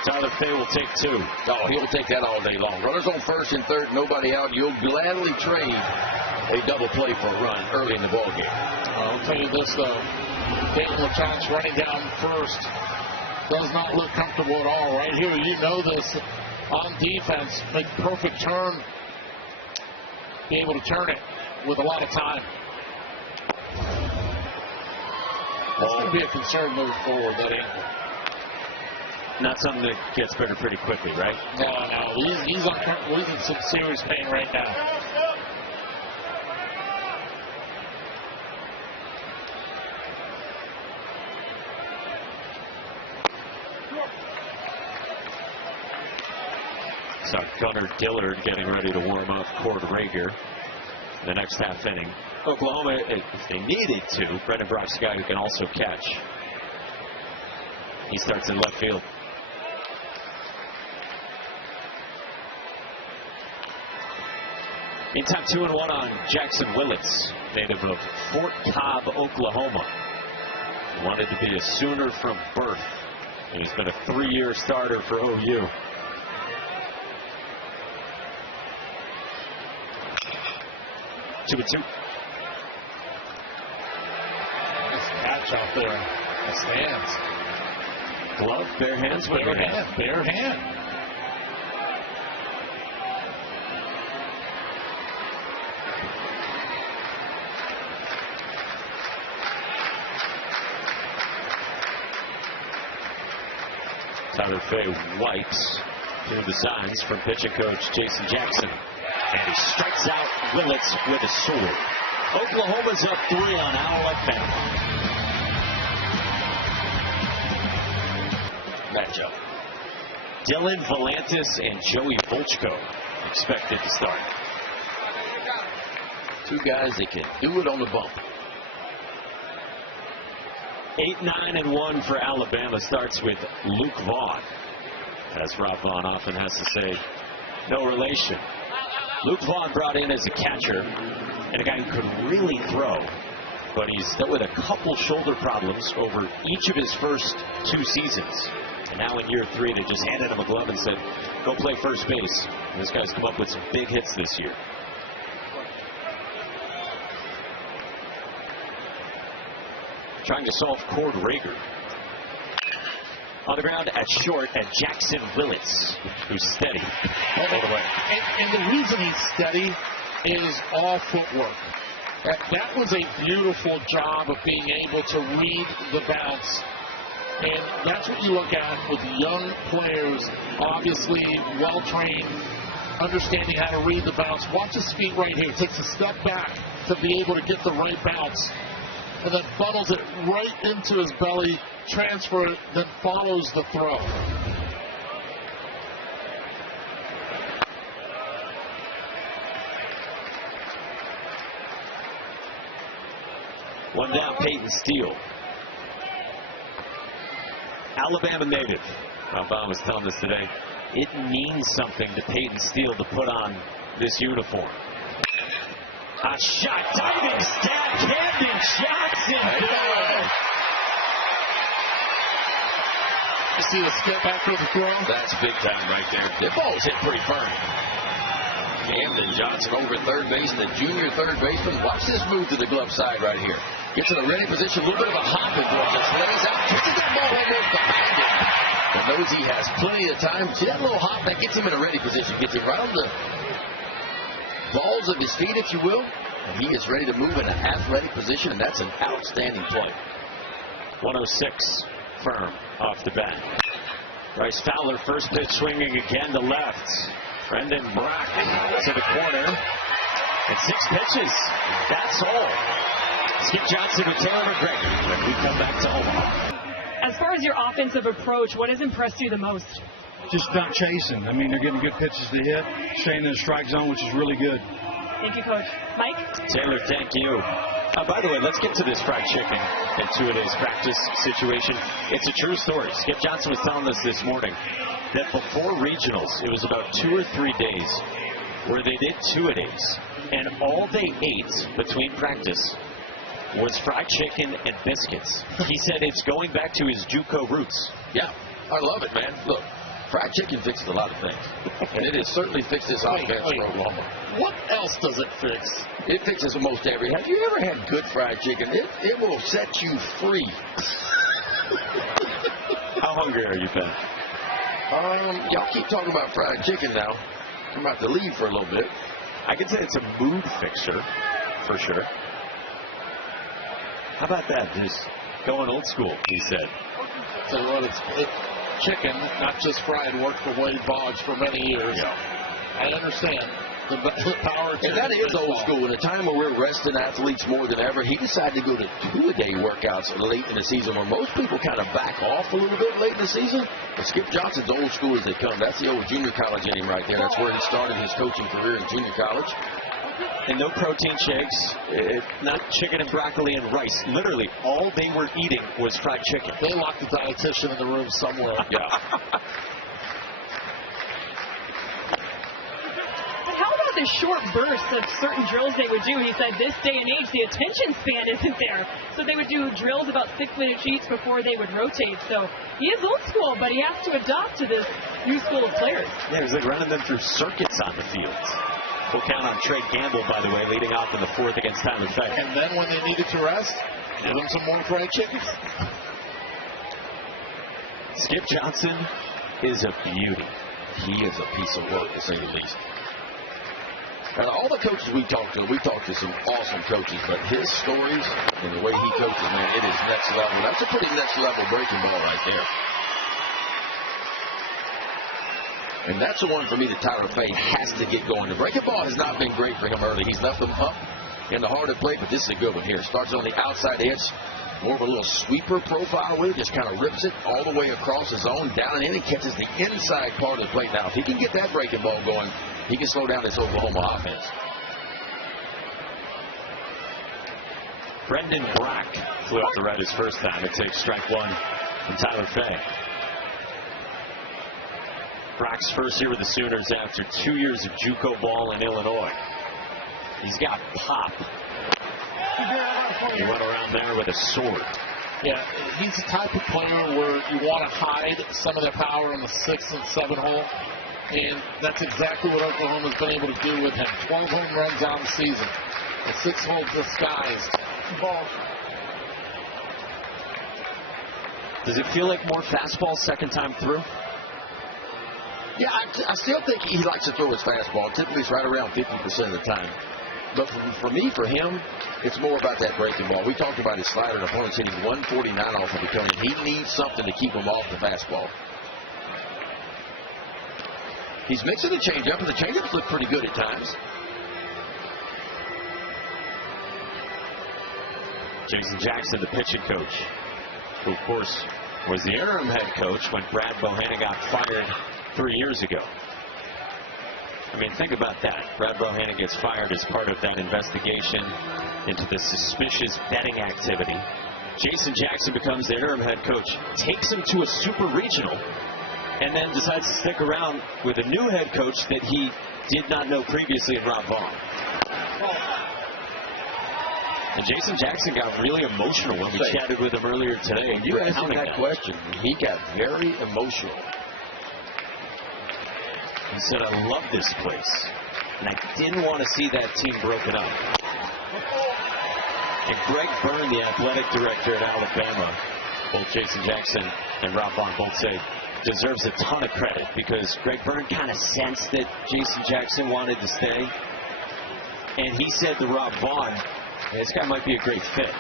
Tyler Fay will take 2. Oh, he'll take that all day long. Runners on first and third, nobody out. You'll gladly trade a double play for a run early in the ballgame. I'll tell you this, though. Daniel LeChance running down first does not look comfortable at all. Right here, you know this. On defense, make perfect turn. Be able to turn it with a lot of time. That's going to be a concern moving forward, that ankle. Not something that gets better pretty quickly, right? No. He's in some serious pain right now. Saw Gunnar Dillard getting ready to warm up Cord Rager in the next half inning. Oklahoma, if they needed to, Brendan Brock's a guy who can also catch. He starts in left field. Meantime, 2-1 on Jackson Willits, native of Fort Cobb, Oklahoma. Wanted to be a Sooner from birth. And he's been a 3-year starter for OU. Two. Nice catch out there. Nice hands. Glove, bare hands, bare hand. Bare hand. Tyler Fay wipes through the signs from pitching coach Jason Jackson. And he strikes out Willits with a sword. Oklahoma's up 3 on Alabama. Matchup. Dylan Volantis and Joey Volchko expected to start. Two guys that can do it on the bump. 8-9-1 for Alabama starts with Luke Vaughn. As Rob Vaughn often has to say, no relation. Luke Vaughn brought in as a catcher and a guy who could really throw, but he's dealt with a couple shoulder problems over each of his first 2 seasons. And now in year 3, they just handed him a glove and said, go play first base. And this guy's come up with some big hits this year. Trying to solve Cord Rager. On the ground at short at Jackson Willits, who's steady all the way. And the reason he's steady is all footwork. That was a beautiful job of being able to read the bounce. And that's what you look at with young players, obviously well-trained, understanding how to read the bounce. Watch his feet right here. Takes a step back to be able to get the right bounce. And then funnels it right into his belly, transfer it, then follows the throw. One down, Peyton Steele. Alabama native. Bob was telling us today, it means something to Peyton Steele to put on this uniform. A shot, diving stab, Camden Johnson. You see the step after the throw? That's big time right there. The ball's hit pretty firm. Camden Johnson over third base, the junior third baseman. Watch this move to the glove side right here. Gets in a ready position, a little bit of a hop and just lays out, catches that ball over behind him. But knows he has plenty of time. See that little hop that gets him in a ready position, gets him right on the balls of his feet, if you will. And he is ready to move in an athletic position, and that's an outstanding play. 106 firm off the bat. Bryce Fowler, first pitch swinging again to left. Brendan Brock to the corner. And 6 pitches. That's all. Skip Johnson with Taylor McGregor when we come back to Omaha. As far as your offensive approach, what has impressed you the most? Just not chasing. I mean, they're getting good pitches to hit, staying in the strike zone, which is really good. Thank you, Coach. Mike? Taylor, thank you. By the way, let's get to this fried chicken and 2-a-days practice situation. It's a true story. Skip Johnson was telling us this morning that before regionals, it was about 2 or 3 days where they did 2-a-days. And all they ate between practice was fried chicken and biscuits. He said it's going back to his JUCO roots. Yeah, I love it, man. Look, fried chicken fixes a lot of things. And it has certainly fixed this offense for Oklahoma. What else does it fix? It fixes almost everything. Have you ever had good fried chicken? It will set you free. How hungry are you, Ben? Y'all keep talking about fried chicken now. I'm about to leave for a little bit. I can say it's a mood fixer, for sure. How about that? Just going old school, he said. Tell you what, it's chicken, not just fried, worked for Wade Boggs for many years. Yeah. I understand. the power. And that is old school. In a time where we're resting athletes more than ever, he decided to go to 2-a-day workouts late in the season, where most people kind of back off a little bit late in the season. But Skip Johnson's old school as they come. That's the old junior college in him right there. That's where he started his coaching career in junior college. And no protein shakes, not chicken and broccoli and rice. Literally, all they were eating was fried chicken. They locked the dietitian in the room somewhere. Yeah. The short bursts of certain drills they would do. He said this day and age, the attention span isn't there. So they would do drills about 6-minute sheets before they would rotate. So he is old school, but he has to adopt to this new school of players. Yeah, he's like running them through circuits on the field. We'll count on Trey Gamble, by the way, leading off in the fourth against Tyler Fay. And then when they needed to rest, give them some more fried chickens. Skip Johnson is a beauty. He is a piece of work, to say the least. And all the coaches we talked to some awesome coaches, but his stories and the way he coaches, man, it is next level. That's a pretty next level breaking ball right there. And that's the one for me that Tyler Fay has to get going. The breaking ball has not been great for him early. He's left them up in the harder play, but this is a good one here. Starts on the outside edge, more of a little sweeper profile with it, just kind of rips it all the way across his zone, down and in, and catches the inside part of the plate. Now, if he can get that breaking ball going, he can slow down this Oklahoma offense. Brendan Brock flew out to right his first time. It takes strike one from Tyler Fay. Brock's first year with the Sooners after 2 years of JUCO ball in Illinois. He's got pop. He went around there with a sword. Yeah, he's the type of player where you want to hide some of their power in the 6 and 7 hole. And that's exactly what Oklahoma's been able to do with him. 12 home runs on the season. The 6 hole disguised. Ball. Does it feel like more fastball second time through? Yeah, I still think he likes to throw his fastball. Typically, it's right around 50% of the time. But for him, it's more about that breaking ball. We talked about his slider and opponents hitting 149 off of it coming in. He needs something to keep him off the fastball. He's mixing the changeup, and the changeups look pretty good at times. Jason Jackson, the pitching coach, who, of course, was the interim head coach when Brad Bohannon got fired 3 years ago. I mean, think about that. Brad Bohannon gets fired as part of that investigation into the suspicious betting activity. Jason Jackson becomes the interim head coach, takes him to a super regional, and then decides to stick around with a new head coach that he did not know previously in Rob Vaughn. And Jason Jackson got really emotional when we chatted with him earlier today. And you asked him that question. He got very emotional. He said, I love this place, and I didn't want to see that team broken up. And Greg Byrne, the athletic director at Alabama, both Jason Jackson and Rob Vaughn both say, deserves a ton of credit, because Greg Byrne kind of sensed that Jason Jackson wanted to stay. And he said to Rob Vaughn, this guy might be a great fit.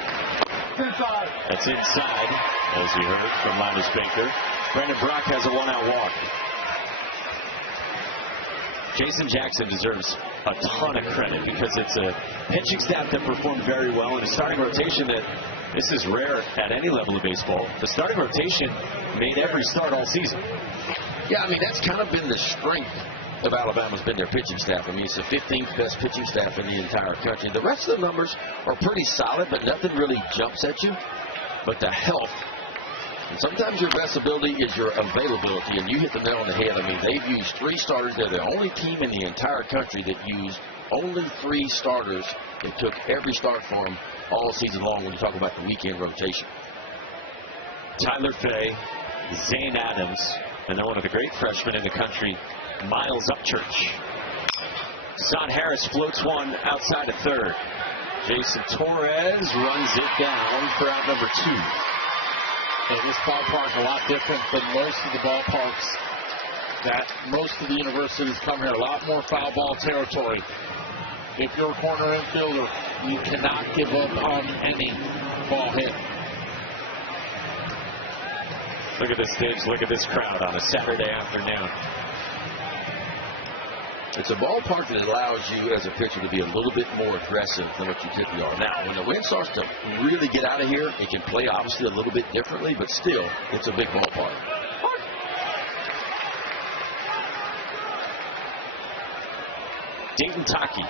That's inside, as you heard from Linus Baker. Brendan Brock has a one-out walk. Jason Jackson deserves a ton of credit, because it's a pitching staff that performed very well in a starting rotation that this is rare at any level of baseball. The starting rotation made every start all season. Yeah, I mean, that's kind of been the strength of Alabama's been their pitching staff. I mean, it's the 15th best pitching staff in the entire country. The rest of the numbers are pretty solid, but nothing really jumps at you. But the health, and sometimes your best ability is your availability, and you hit the nail on the head. I mean, they've used 3 starters. They're the only team in the entire country that used only 3 starters that took every start for them all season long when you talk about the weekend rotation. Tyler Fay, Zane Adams, and then one of the great freshmen in the country, Miles Upchurch. Son Harris floats one outside of third. Jason Torres runs it down for out number 2. And this ballpark a lot different than most of the ballparks that most of the universities come here. A lot more foul ball territory. If you're a corner infielder, you cannot give up on any ball hit. Look at this stage. Look at this crowd on a Saturday afternoon. It's a ballpark that allows you as a pitcher to be a little bit more aggressive than what you typically are. Now, when the wind starts to really get out of here, it can play obviously a little bit differently, but still, it's a big ballpark. Dayton Taki.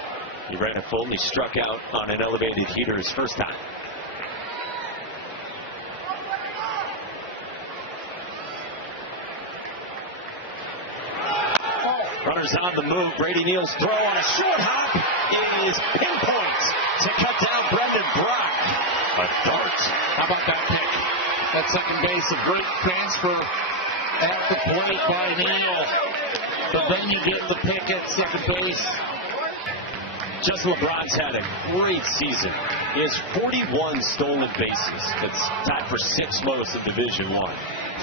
He ran a full and he struck out on an elevated heater his first time. Runners on the move. Brady Neal's throw on a short hop. It is pinpoint to cut down Brendan Brock. A dart. How about that pick? That second base, a great transfer at the plate by Neal. But then you get the pick at second base. Justin LeBron's had a great season. He has 41 stolen bases. That's tied for sixth most in Division I.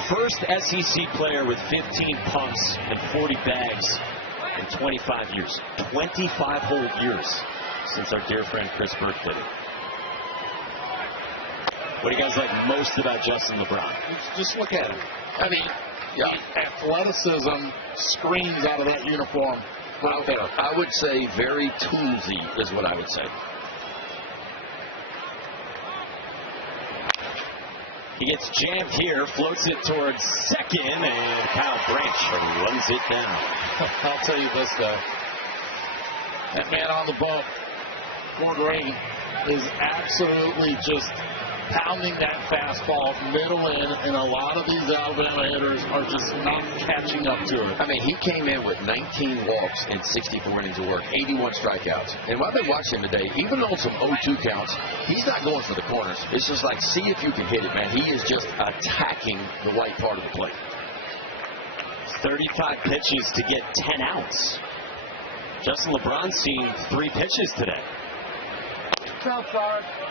First SEC player with 15 pumps and 40 bags in 25 years. 25 whole years since our dear friend Chris Burke did it. What do you guys like most about Justin LeBron? Just look at him. I mean, athleticism screams out of that uniform. I would say very toolsy is what I would say. He gets jammed here, floats it towards second, and Kyle Branch runs it down. I'll tell you this, though. That man on the bump, Ford Reagan, is absolutely just pounding that fastball middle in, and a lot of these Alabama hitters are just not catching up to it. I mean, he came in with 19 walks and 64 innings of work, 81 strikeouts. And I've been watching him today, even though some 0-2 counts, he's not going for the corners. It's just like, see if you can hit it, man. He is just attacking the white part of the plate. 35 pitches to get 10 outs. Justin LeBron's seen 3 pitches today.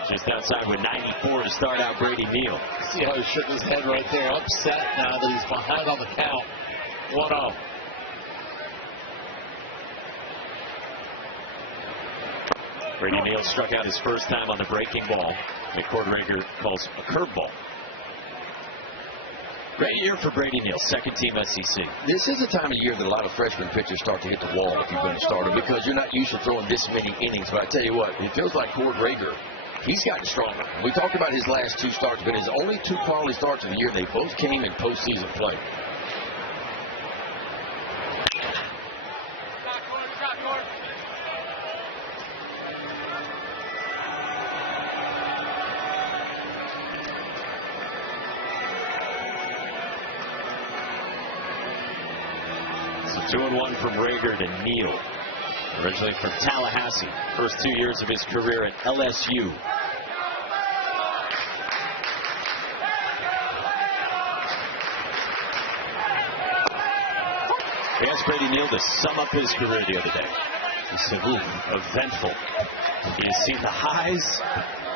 Just outside with 94 to start out Brady Neal. See how he shook his head right there. Upset now that he's behind on the count. 1-0. Brady Neal struck out his first time on the breaking ball. McCord Rager calls a curveball. Great year for Brady Neal, second team SEC. This is a time of year that a lot of freshman pitchers start to hit the wall if you've been a starter because you're not used to throwing this many innings. But I tell you what, it feels like Cord Rager, he's gotten stronger. We talked about his last 2 starts, but his only 2 quality starts of the year, they both came in postseason play. So 2-1 from Rager to Neal. Originally from Tallahassee. First 2 years of his career at LSU. We asked Brady Neal to sum up his career the other day. He said, eventful. He has seen the highs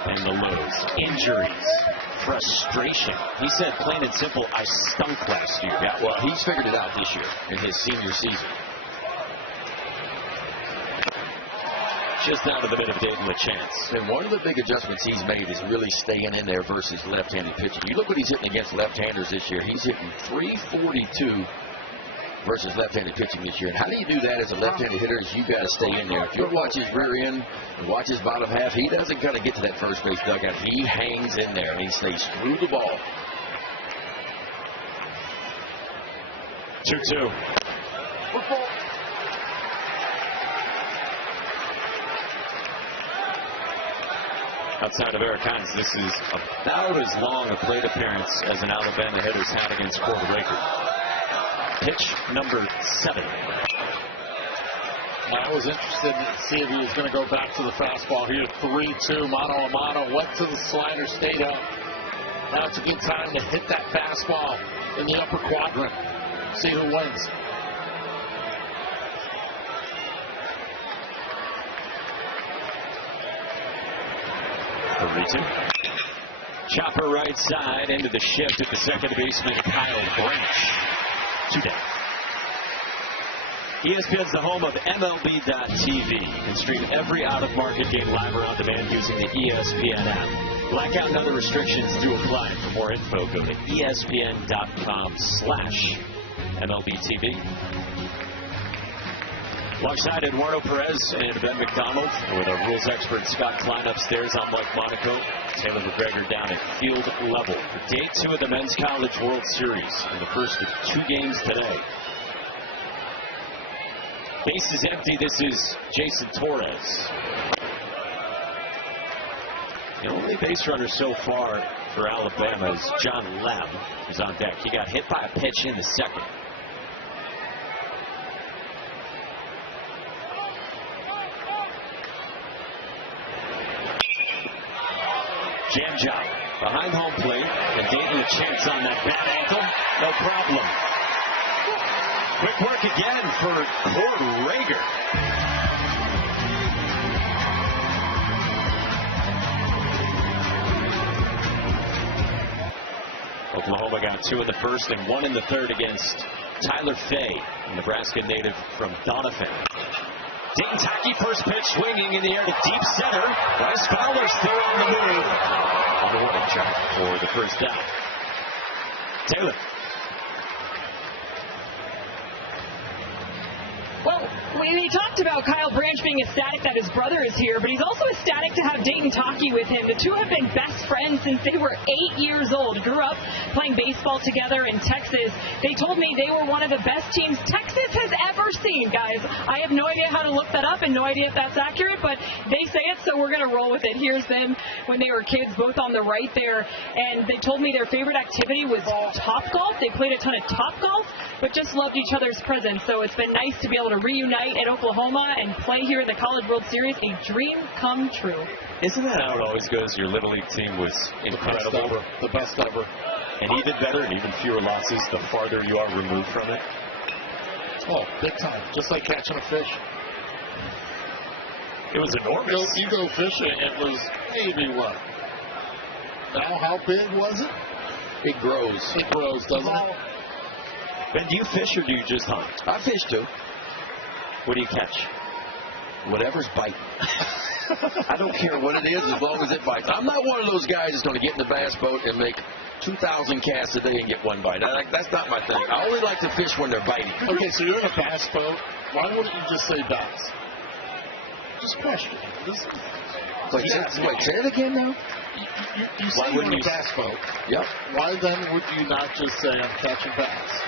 and the lows. Injuries. Frustration. He said, plain and simple, I stunk last year. Yeah, well, he's figured it out this year in his senior season. Just out of the bit of gave him a chance. And one of the big adjustments he's made is really staying in there versus left-handed pitching. You look what he's hitting against left-handers this year. He's hitting .342 versus left-handed pitching this year. And how do you do that as a left-handed hitter? Is you got to stay in there. If you watch his rear end and watch his bottom half, he doesn't kind of get to that first base dugout. He hangs in there and he stays through the ball. 2-2. Outside of Eric Hines, this is about as long a plate appearance as an Alabama hitter's had against Cord Rager. Pitch number 7. I was interested to see if he was going to go back to the fastball here. 3-2, mano a mano, went to the slider, stayed up. Now it's a good time to hit that fastball in the upper quadrant. See who wins. Chopper right side into the shift at the second baseman, Kyle Branch. 2 down. ESPN's the home of MLB.TV. You can stream every out-of-market game live or on demand using the ESPN app. Blackout and other restrictions do apply. For more info, go to ESPN.com/MLBTV. Alongside Eduardo Perez and Ben McDonald, with our rules expert Scott Klein upstairs, I'm Mike Monaco. Taylor McGregor down at field level for day 2 of the Men's College World Series, in the first of 2 games today. Base is empty. This is Jason Torres. The only base runner so far for Alabama is John Lem, who's on deck. He got hit by a pitch in the second. Jam job behind home plate, and Dayton a chance on that bad ankle. No problem. Quick work again for Cord Rager. Oklahoma got 2 in the first and 1 in the third against Tyler Fay, a Nebraska native from Doniphan. Dayton Taki, first pitch swinging in the air to deep center. Bryce Fowler still on the move. On the warning track for the first down. Taylor. Well, we talked about Kyle Branch being ecstatic that his brother is here, but he's also ecstatic to have Dayton Taki with him. The two have been best friends since they were 8 years old. Grew up playing baseball together in Texas. They told me they were one of the best teams Texas has ever seen, guys. I have no idea how to look that up and no idea if that's accurate, but they say it, so we're going to roll with it. Here's them when they were kids, both on the right there, and they told me their favorite activity was Topgolf. They played a ton of Topgolf, but just loved each other's presence. So it's been nice to be able to reunite at Oklahoma and play here in the College World Series. A dream come true. Isn't that how it always goes? Your Little League team was incredible. The best ever. And even better and even fewer losses the farther you are removed from it. Oh, big time. Just like catching a fish. It was enormous. You go fishing, it was maybe what? Now, how big was it? It grows. It grows, doesn't it? Ben, do you fish or do you just hunt? I fish too. What do you catch? Whatever's biting. I don't care what it is as long as it bites. I'm not one of those guys that's going to get in the bass boat and make 2,000 casts a day and get one bite. That's not my thing. I only like to fish when they're biting. Okay, so you're in a bass boat. Why wouldn't you just say bass? Just question. Wait, say it again now? You say you're in a bass boat. Yep. Why then would you not just say I'm catching bass?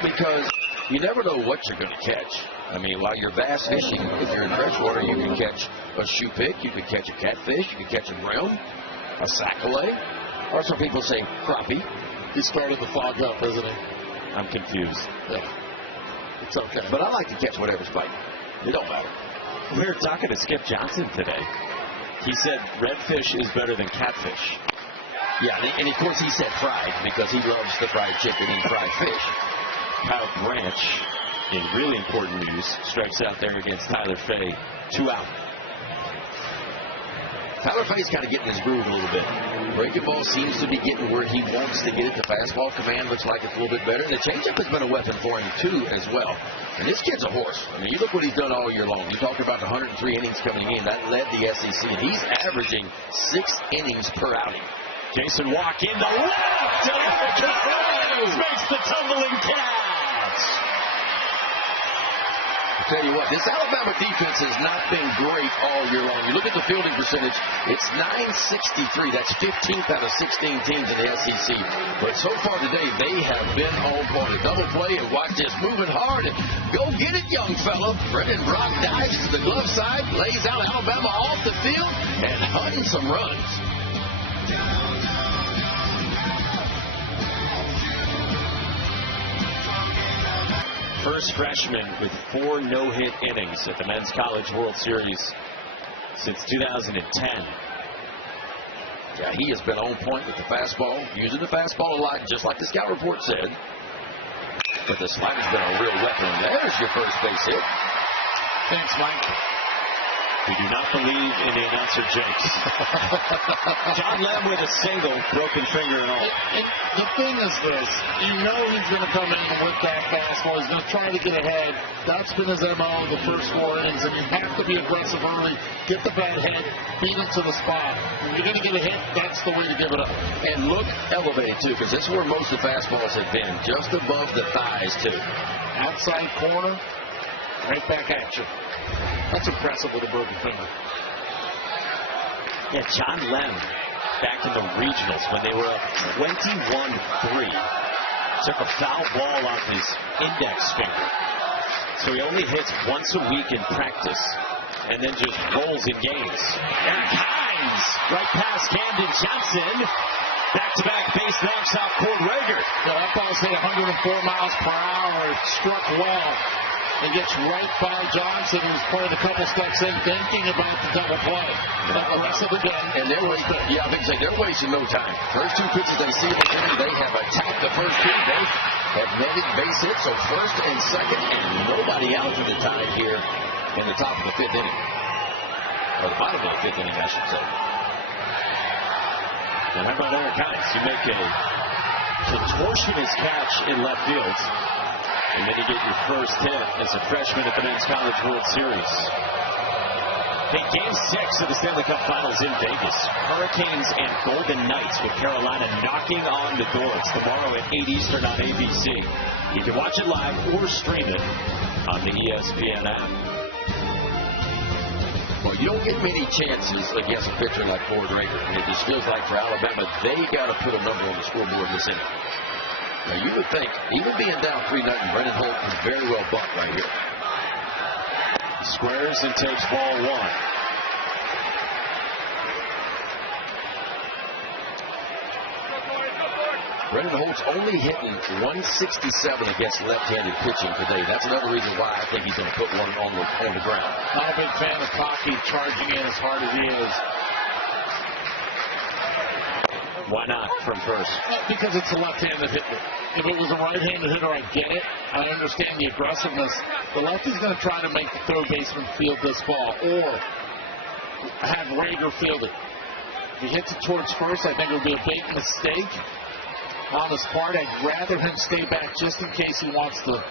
Because you never know what you're going to catch. I mean, while you're bass fishing, if you're in freshwater, you can catch a shoe pick, you can catch a catfish, you can catch a brim, a sac-a-lay, or some people say crappie. He's starting to fog up, isn't he? I'm confused. Yeah. It's okay. But I like to catch whatever's biting. It don't matter. We were talking to Skip Johnson today. He said redfish is better than catfish. Yeah, and of course he said fried because he loves the fried chicken and fried fish. Kyle Branch, in really important news, strikes out there against Tyler Fay. 2 out. Tyler Fay's kind of getting his groove a little bit. Breaking ball seems to be getting where he wants to get it. The fastball command looks like it's a little bit better. And the changeup has been a weapon for him, too, as well. And this kid's a horse. I mean, you look what he's done all year long. You talked about the 103 innings coming in. That led the SEC. And he's averaging 6 innings per outing. Jason Walk in the left. And makes the tumbling catch. Tell you what, this Alabama defense has not been great all year long. You look at the fielding percentage, it's .963. That's 15th out of 16 teams in the SEC. But so far today, they have been on point. A double play, and watch this, moving hard. And go get it, young fella. Brendan Brock dives to the glove side, lays out Alabama off the field, and hunting some runs. First freshman with 4 no-hit innings at the Men's College World Series since 2010. Yeah, he has been on point with the fastball, using the fastball a lot, just like the scout report said. But the slider's been a real weapon. There's your first base hit. Thanks, Mike. We do not believe in the announcer jinx. John Lem with a single, broken finger and all. And the thing is this, you know he's going to come in with that fastball. He's going to try to get ahead. That's been his MO the first 4 innings, and you have to be aggressive early, get the bat hit, beat him to the spot. If you're going to get a hit, that's the way to give it up. And look elevated, too, because that's where most of the fastballs have been, just above the thighs, too. Outside corner. Right back at you. That's impressive with a broken finger. Yeah, John Lem, back in the regionals when they were up 21-3, took a foul ball off his index finger. So he only hits once a week in practice and then just rolls in games. Eric Hines, right past Camden Johnson. Back-to-back base knocks off Cord Rager. Yeah, that ball's hit 104 miles per hour. It struck well. It gets right by Johnson, who's playing a couple steps in, thinking about the double play. But the rest of the game, and they're wasting, yeah, I think they're wasting no time. First two pitches they see in the inning, they have attacked the first pitch. They have netted base hits, so first and second, and nobody out in the tie here in the top of the fifth inning. Or the bottom of the fifth inning, I should say. And how about Eric Hines? You make a contortionist catch in left field, and then you get your first hit as a freshman at the Men's College World Series. Hey, Game 6 of the Stanley Cup Finals in Vegas. Hurricanes and Golden Knights with Carolina knocking on the doors tomorrow at 8 Eastern on ABC. You can watch it live or stream it on the ESPN app. Well, you don't get many chances against a pitcher like Cord Rager. And it just feels like for Alabama, they got to put a number on the scoreboard this inning. Now, you would think, even being down 3-0, Brennan Holt can very well bunt right here. Squares and takes ball one. Brennan Holt's only hitting 167 against left-handed pitching today. That's another reason why I think he's going to put one on the ground. Not a big fan of Taki charging in as hard as he is. Why not from first? Because it's a left-handed hitter. If it was a right-handed hitter, I get it. I understand the aggressiveness. The lefty's going to try to make the third baseman field this ball or have Rager field it. If he hits it towards first, I think it would be a big mistake on his part. I'd rather him stay back just in case he wants to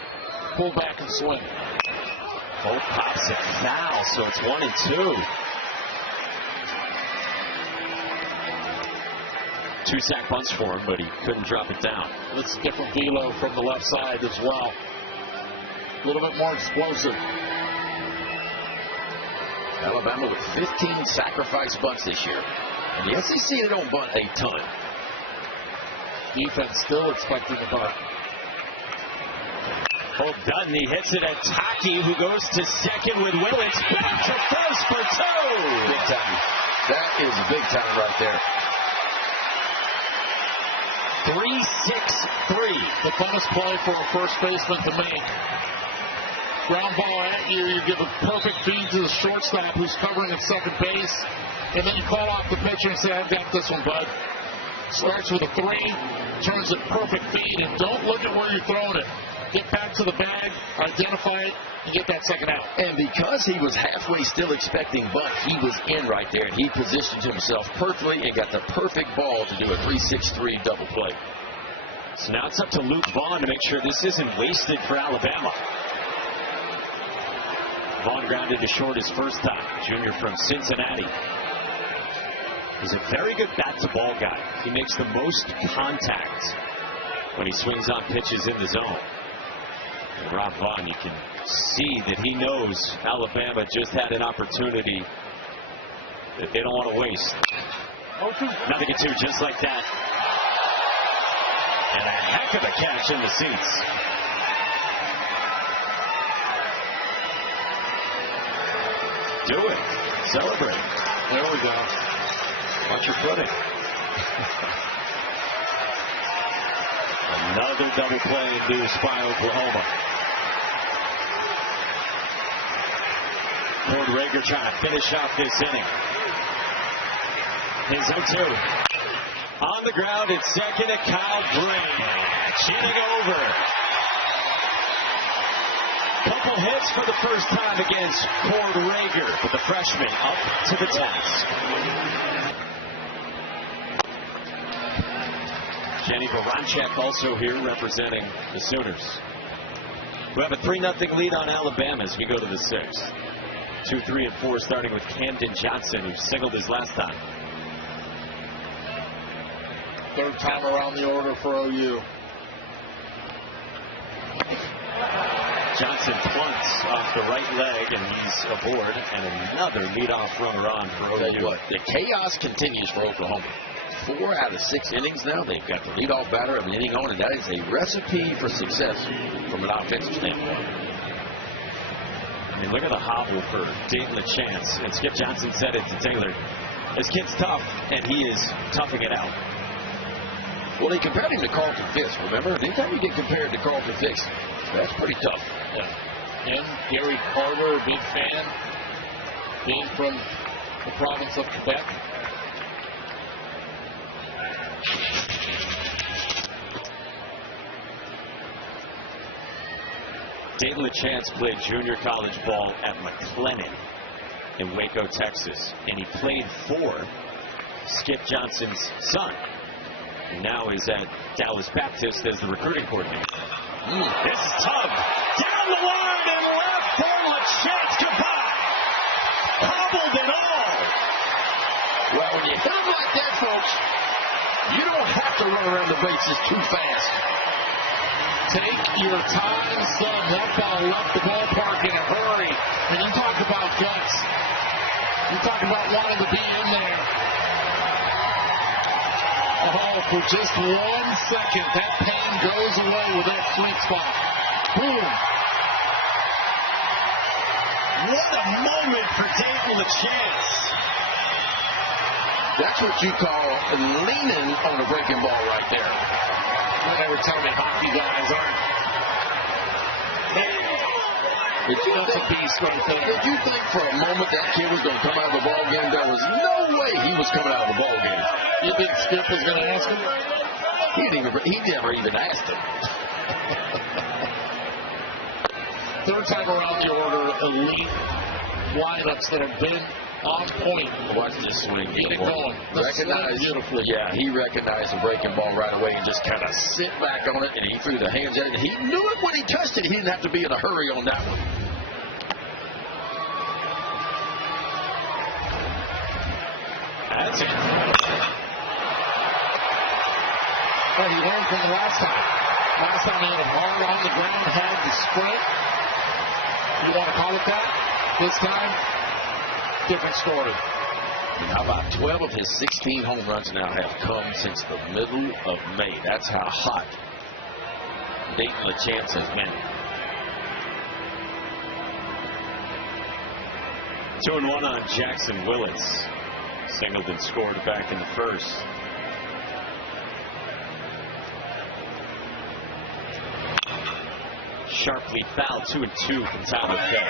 pull back and swing. Holt pops it foul, so it's 1-2. 2 sack bunts for him, but he couldn't drop it down. It's a different velo from the left side as well. A little bit more explosive. Alabama with 15 sacrifice bunts this year. And the SEC, they don't bunt a ton. Defense still expecting a bunt. Holt Dutton, he hits it at Taki, who goes to second with Willits. Back to first for 2. Big time. That is big time right there. 3-6-3. The funnest play for a first baseman to make. Ground ball at you, you give a perfect feed to the shortstop who's covering at second base, and then you call off the pitcher and say, I've got this one, bud. Starts with a 3, turns it perfect feed, and don't look at where you're throwing it. Get back to the bag, identify it, and get that second out. And because he was halfway still expecting bunt, he was in right there, and he positioned himself perfectly and got the perfect ball to do a 3-6-3 double play. So now it's up to Luke Vaughn to make sure this isn't wasted for Alabama. Vaughn grounded to short his first time. Junior from Cincinnati. He's a very good bat-to-ball guy. He makes the most contact when he swings on pitches in the zone. And Rob Vaughn, you can see that he knows Alabama just had an opportunity that they don't want to waste. Nothing at 2, just like that. And a heck of a catch in the seats. Do it. Celebrate. There we go. Watch your footing. Another double play induced by Oklahoma. Cord Rager trying to finish off this inning. His 0-2. On the ground at second to Kyle Branch. Inning over. Couple hits for the first time against Cord Rager, but the freshman up to the task. Jenny Baranchak also here representing the Sooners, who have a 3-0 lead on Alabama as we go to the 6th. 2, 3, and 4 starting with Camden Johnson, who singled his last time. Third time around the order for OU. Johnson punts off the right leg, and he's aboard, and another leadoff runner on for OU. The chaos continues for Oklahoma. 4 out of 6 innings now. They've got the leadoff batter of an inning on, and that is a recipe for success from an offensive standpoint. I mean, look at the hobble for Dayton LeChance. And Skip Johnson said it to Taylor. This kid's tough, and he is toughing it out. Well, they compared him to Carlton Fisk, remember? Anytime you get compared to Carlton Fisk, that's pretty tough. Yeah. And Gary Carter, a big fan, being from the province of Quebec. Dayton LeChance played junior college ball at McLennan in Waco, Texas, and he played for Skip Johnson's son, who now is at Dallas Baptist as the recruiting coordinator. This is tugged down the line and left for LeChance. Goodbye. Hobbled and all. Well, when you hit him like that, folks, you don't have to run around the bases too fast. Take your time, son. That ball left the ballpark in a hurry. And you talk about guts. You talk about wanting to be in there. Oh, for just 1 second, that pain goes away with that sweet spot. Boom. What a moment for Dayton LeChance. That's what you call leaning on a breaking ball right there. Don't ever tell me hockey guys aren't. Did you think for a moment that kid was going to come out of the ball game? There was no way he was coming out of the ball game. You think Skip was going to ask him? He never even asked him. Third time around the order, elite lineups that have been on point. Watch this swing. Get it going. Recognize beautifully. Yeah, he recognized the breaking ball right away and just kind of sit back on it, and he threw the hands at it. He knew it when he touched it. He didn't have to be in a hurry on that one. That's it. But he learned from the last time. Last time he had him hard on the ground, had the sprint. You want to call it that? This time, different story. How about 12 of his 16 home runs now have come since the middle of May. That's how hot Dayton LeChance has been. 2-1 on Jackson Willits. Singled and scored back in the first. Sharply fouled. 2-2 from Tyler Fay.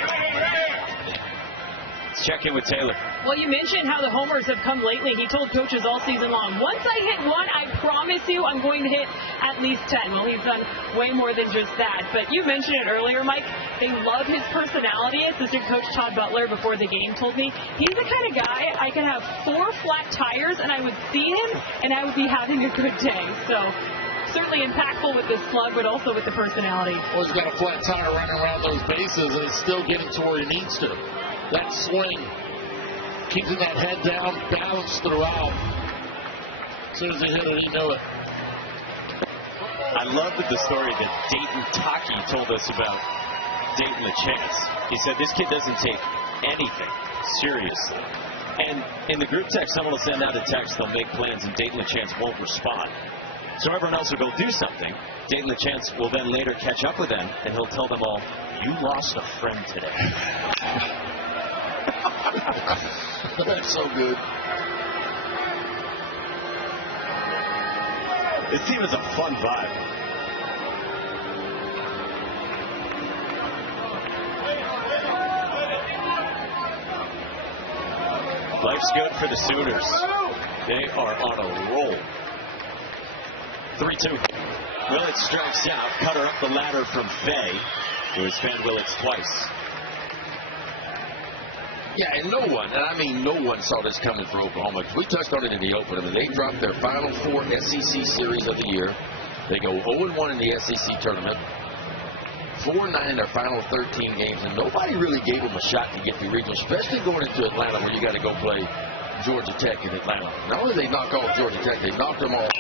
Let's check in with Taylor. Well, you mentioned how the homers have come lately. He told coaches all season long, once I hit one, I promise you I'm going to hit at least 10. Well, he's done way more than just that. But you mentioned it earlier, Mike. They love his personality. Assistant coach Todd Butler before the game told me he's the kind of guy I could have 4 flat tires and I would see him and I would be having a good day. So certainly impactful with the slug, but also with the personality. Well, he's got a flat tire running around those bases and is still getting to where he needs to. That swing, keeping that head down, balanced throughout. As soon as he hit it, he knew it. I love the story that Dayton Taki told us about Dayton LeChance. He said this kid doesn't take anything seriously. And in the group text, someone will send out a text, they'll make plans, and Dayton LeChance won't respond. So everyone else will go do something. Dayton LeChance will then later catch up with them, and he'll tell them all, you lost a friend today. That's so good. This team is a fun vibe. Life's good for the Sooners. They are on a roll. 3-2. Willits strikes out. Cutter up the ladder from Fay, who has fed Willits twice. Yeah, and no one, and I mean no one, saw this coming for Oklahoma. We touched on it in the open. I mean, they dropped their final 4 SEC series of the year. They go 0-1 in the SEC tournament, 4-9 in their final 13 games, and nobody really gave them a shot to get the regional, especially going into Atlanta where you got to go play Georgia Tech in Atlanta. Not only did they knock off Georgia Tech, they knocked them off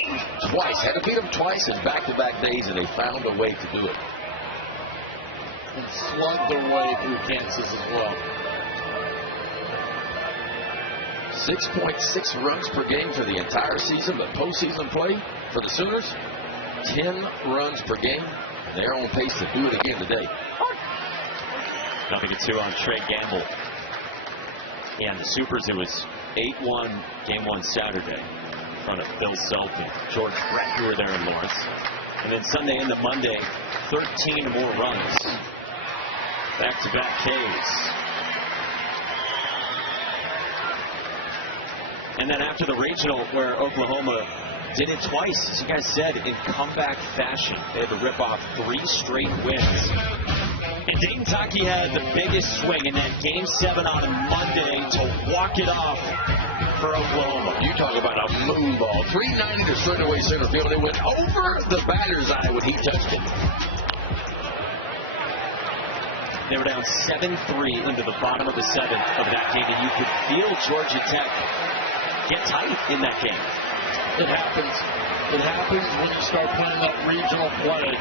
twice. Had to beat them twice in back-to-back days, and they found a way to do it. and slug their way through Kansas as well. 6.6 runs per game for the entire season, but postseason play for the Sooners, 10 runs per game. They're on pace to do it again today. 0-2 on Trey Gamble. And the Supers, it was 8-1 game 1 Saturday in front of Phil Selton, George Brett, who were there in Lawrence. And then Sunday into Monday, 13 more runs. Back-to-back Ks. And then after the regional, where Oklahoma did it twice, as you guys said, in comeback fashion. They had to rip off 3 straight wins. And Dayton Taki had the biggest swing in that Game 7 on a Monday to walk it off for Oklahoma. You talk about a moon ball. 390 to straightaway center field. It went over the batter's eye when he touched it. They were down 7-3 into the bottom of the 7th of that game, and you could feel Georgia Tech get tight in that game. It happens. It happens when you start playing that regional play,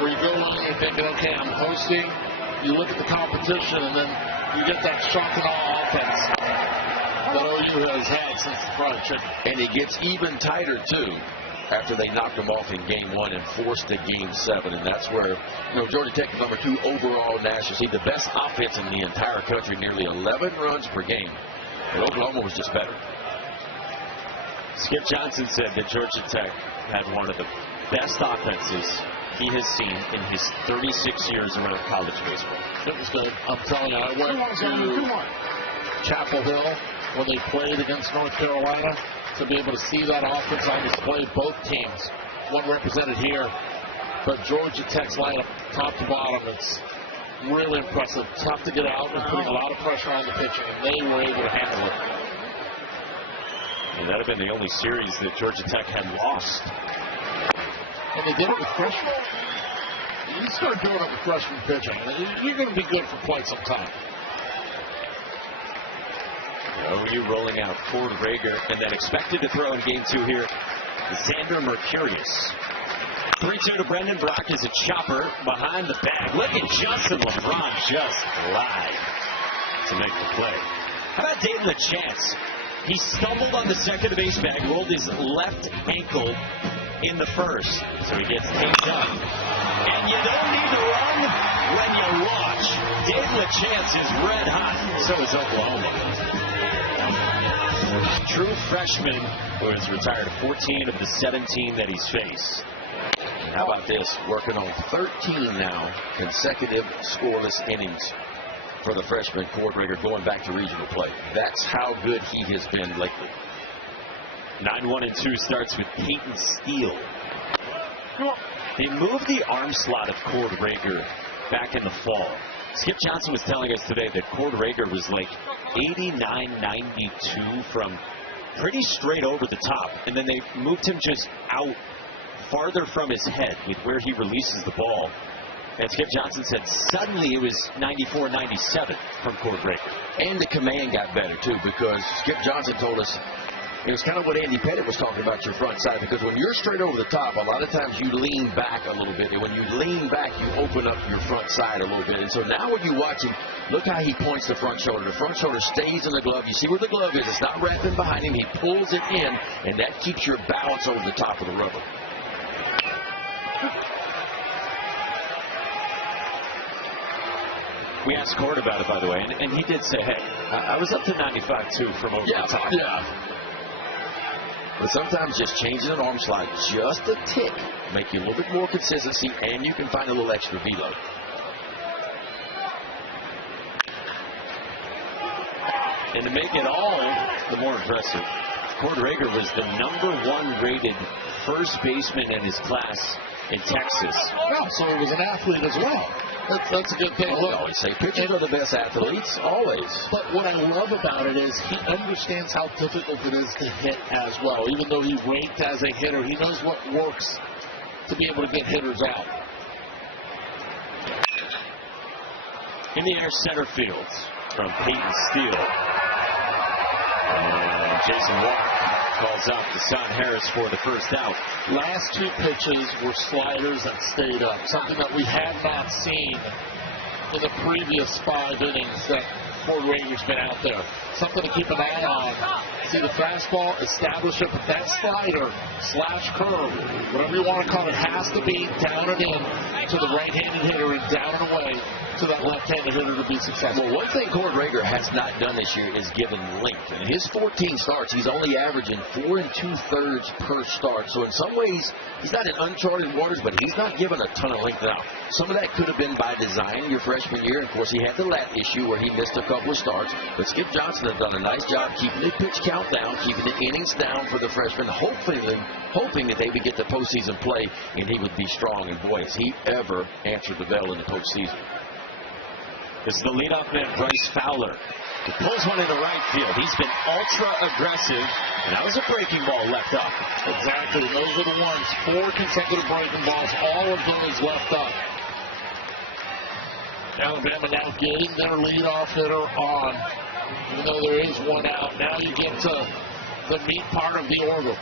where you go in and you're thinking, okay, I'm hosting. You look at the competition, and then you get that shock and awe offense that OU has had since the fried chicken. And it gets even tighter, too, after they knocked them off in Game 1 and forced a Game 7. And that's where, Georgia Tech is number 2 overall national seed, the best offense in the entire country, nearly 11 runs per game. But Oklahoma was just better. Skip Johnson said that Georgia Tech had one of the best offenses he has seen in his 36 years around college baseball. It was good. I'm telling you, I went to Chapel Hill when they played against North Carolina to be able to see that offense on display. Both teams, one represented here, but Georgia Tech's lineup, top to bottom, it's really impressive. Tough to get out and putting a lot of pressure on the pitching, and they were able to handle it. And that had been the only series that Georgia Tech had lost. And they did it with freshmen. You start doing it with freshman pitching, you're going to be good for quite some time. OU rolling out Cord Rager, and then expected to throw in Game 2 here, Xander Mercurius. 3-2 to Brendan Brock is a chopper behind the bag. Look at Justin LeBron just glide to make the play. How about Dayton LeChance? He stumbled on the second base bag, rolled his left ankle in the first, so he gets taped up. And you don't need to run when you watch. Dayton LeChance is red hot. So is Oklahoma. True freshman who has retired 14 of the 17 that he's faced. How about this? Working on 13 now consecutive scoreless innings for the freshman Cord Rager going back to regional play. That's how good he has been lately. 9-1-2 starts with Peyton Steele. They moved the arm slot of Cord Rager back in the fall. Skip Johnson was telling us today that Cord Rager was like 89-92 from pretty straight over the top, and then they moved him just out farther from his head with where he releases the ball. And Skip Johnson said suddenly it was 94-97 from Cord Rager. And the command got better, too, because Skip Johnson told us it was kind of what Andy Pettit was talking about, your front side, because when you're straight over the top, a lot of times you lean back a little bit. And when you lean back, you open up your front side a little bit. And so now when you watch him, look how he points the front shoulder. The front shoulder stays in the glove. You see where the glove is. It's not wrapping behind him. He pulls it in, and that keeps your balance over the top of the rubber. We asked Cord about it, by the way, and he did say, hey, I was up to 95, too, from over the top. Yeah. But sometimes just changing an arm slide just a tick make you a little bit more consistency, and you can find a little extra velo. And to make it all the more impressive, Cord Rager was the #1 rated first baseman in his class in Texas. Yeah, so he was an athlete as well. That's a good thing. I always say pitchers are the best athletes, always. But what I love about it is he understands how difficult it is to hit as well. Even though he ranked as a hitter, he knows what works to be able to get hitters out. In the air center field from Peyton Steele. And Jason Walker calls out Deshaun Harris for the first out. Last 2 pitches were sliders that stayed up, something that we have not seen in the previous 5 innings that Cord Rager's been out there. Something to keep an eye on. See the fastball, establish it, but that slider slash curve, whatever you want to call it, has to be down and in to the right-handed hitter and down and away to that left-handed hitter to be successful. Well, one thing Cord Rager has not done this year is given length. In his 14 starts, he's only averaging 4 2/3 per start. So in some ways, he's not in uncharted waters, but he's not given a ton of length now. Some of that could have been by design your freshman year. Of course, he had the lat issue where he missed a couple of starts. But Skip Johnson has done a nice job keeping the pitch count down, keeping the innings down for the freshman, hoping that they would get the postseason play and he would be strong. And boy, has he ever answered the bell in the postseason. This is the leadoff man, Bryce Fowler. He pulls one into right field. He's been ultra aggressive, and that was a breaking ball left up. Exactly. Those are the ones. 4 consecutive breaking balls, all of those left up. Alabama now getting their leadoff hitter on. Even though there is one out, now you get to the meat part of the order.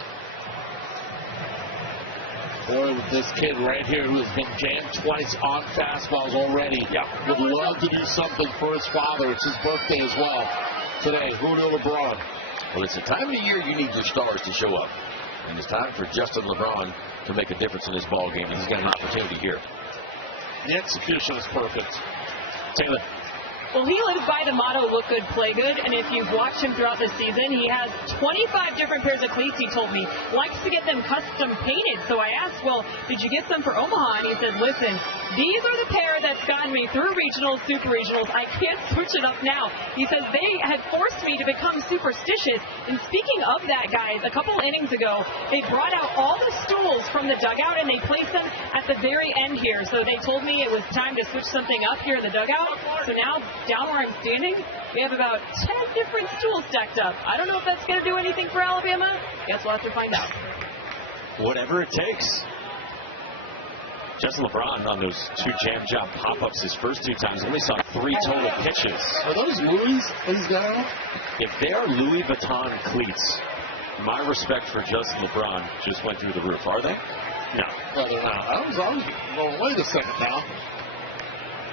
Boy, with this kid right here who has been jammed twice on fastballs already. Would love to do something for his father. It's his birthday as well today. Julio LeBron. Well, it's the time of the year you need your stars to show up. And it's time for Justin LeBron to make a difference in this ball game. He's got an opportunity here. The execution is perfect. Taylor. Well, he lives by the motto, look good, play good, and if you've watched him throughout the season, he has 25 different pairs of cleats, he told me. Likes to get them custom painted. So I asked, well, did you get some for Omaha? And he said, listen, these are the pair that's gotten me through regionals, super regionals. I can't switch it up now. He says they had forced me to become superstitious. And speaking of that, guys, a couple innings ago, they brought out all the stools from the dugout and they placed them at the very end here. So they told me it was time to switch something up here in the dugout. So now, down where I'm standing, we have about 10 different stools stacked up. I don't know if that's going to do anything for Alabama. Guess we'll have to find out. Whatever it takes. Justin LeBron on those 2 jam job pop-ups his first 2 times only saw 3 total pitches. Are those Louis he's got? If they are Louis Vuitton cleats, my respect for Justin LeBron just went through the roof. Are they? No. No, they're not. I was going, wait a second now.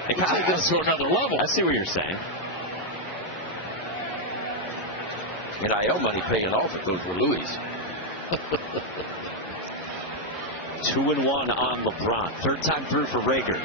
They We're taking this to another level. I see what you're saying. NIL money paying off if those were Louis. 2-1 on LeBron. 3rd time through for Rager.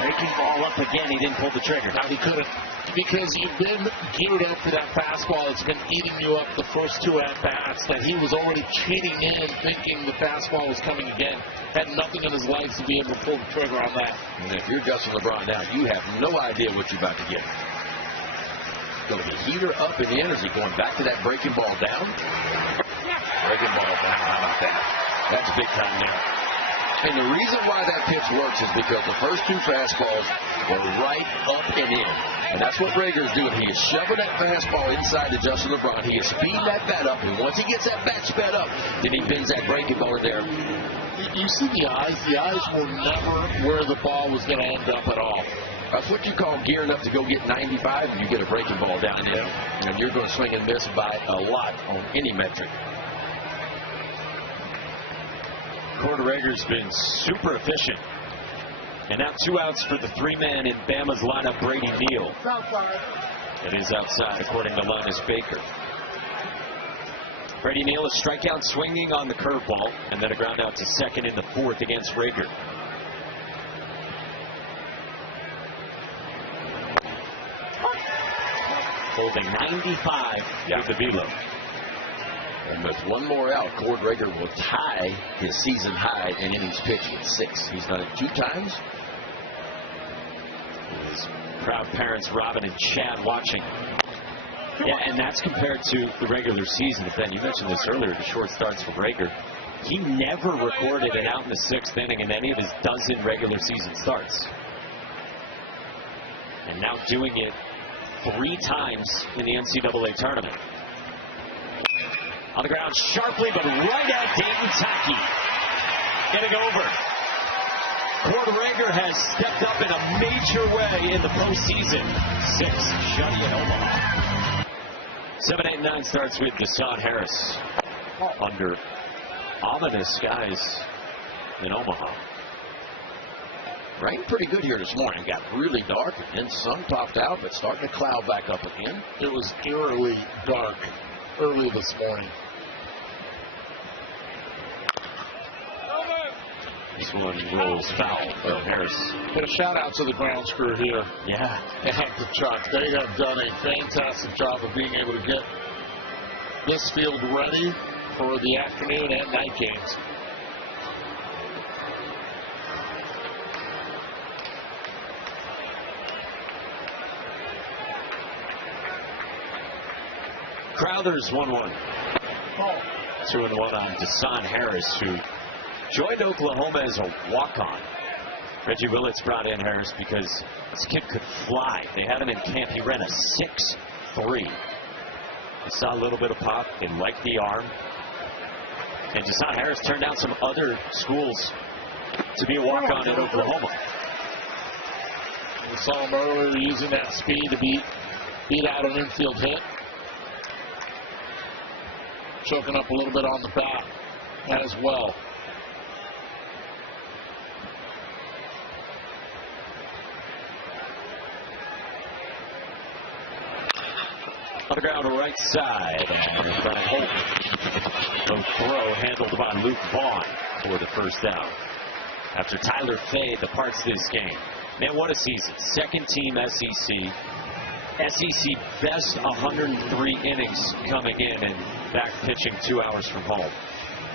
Breaking ball up again. He didn't pull the trigger. No, he couldn't. Because you've been geared up for that fastball. It's been eating you up the first 2 at-bats. That he was already cheating in, thinking the fastball was coming again. Had nothing in his life to be able to pull the trigger on that. And if you're Justin LeBron now, you have no idea what you're about to get. Going to be heater up in the energy, going back to that breaking ball down. Breaking ball down. How about that? That's big time now. And the reason why that pitch works is because the first 2 fastballs were right up and in. And that's what Rager is doing. He is shoving that fastball inside to Justin LeBron. He is speeding that bat up. And once he gets that bat sped up, then he bends that breaking ball in there. You see the eyes? The eyes were never where the ball was going to end up at all. That's what you call gearing up to go get 95, and you get a breaking ball down there. And you're going to swing and miss by a lot on any metric. Cord Rager's been super efficient. And now 2 outs for the 3-man in Bama's lineup, Brady Neal. It is outside, according to Linus Baker. Brady Neal, a strikeout swinging on the curveball, and then a ground out to second in the 4th against Rager. Holding 95 with the velo. And with 1 more out, Cord Rager will tie his season high in innings pitched with 6. He's done it 2 times. His proud parents, Robin and Chad, watching. Yeah, and that's compared to the regular season. Ben, you mentioned this earlier, the short starts for Rager. He never recorded an out in the 6th inning in any of his dozen regular season starts. And now doing it 3 times in the NCAA tournament. On the ground sharply, but right at Dayton Tackey. Getting over. Cord Rager has stepped up in a major way in the postseason. 6 shutting in Omaha. 7, 8, 9 starts with Deshaun Harris under ominous skies in Omaha. Rained pretty good here this morning. Got really dark, and then sun popped out, but starting to cloud back up again. It was eerily dark early this morning. This one rolls foul for Harris. But a shout out to the grounds crew here. Yeah. At the truck. They have done a fantastic job of being able to get this field ready for the afternoon and night games. Crowder's 1-1. 2-1 on Deshaun Harris, who joined Oklahoma as a walk-on. Reggie Willits brought in Harris because this kid could fly. They had him in camp. He ran a 6.3. They saw a little bit of pop. They liked the arm. And Deshaun Harris turned down some other schools to be a walk-on at Oklahoma. We saw him earlier using that speed to beat out an infield hit. Choking up a little bit on the bat as well. On the ground, right side. And Brian Holt. No throw handled by Luke Vaughn for the first down. After Tyler Fay departs this game. Man, what a season. Second team SEC. SEC best 103 innings coming in and back pitching 2 hours from home.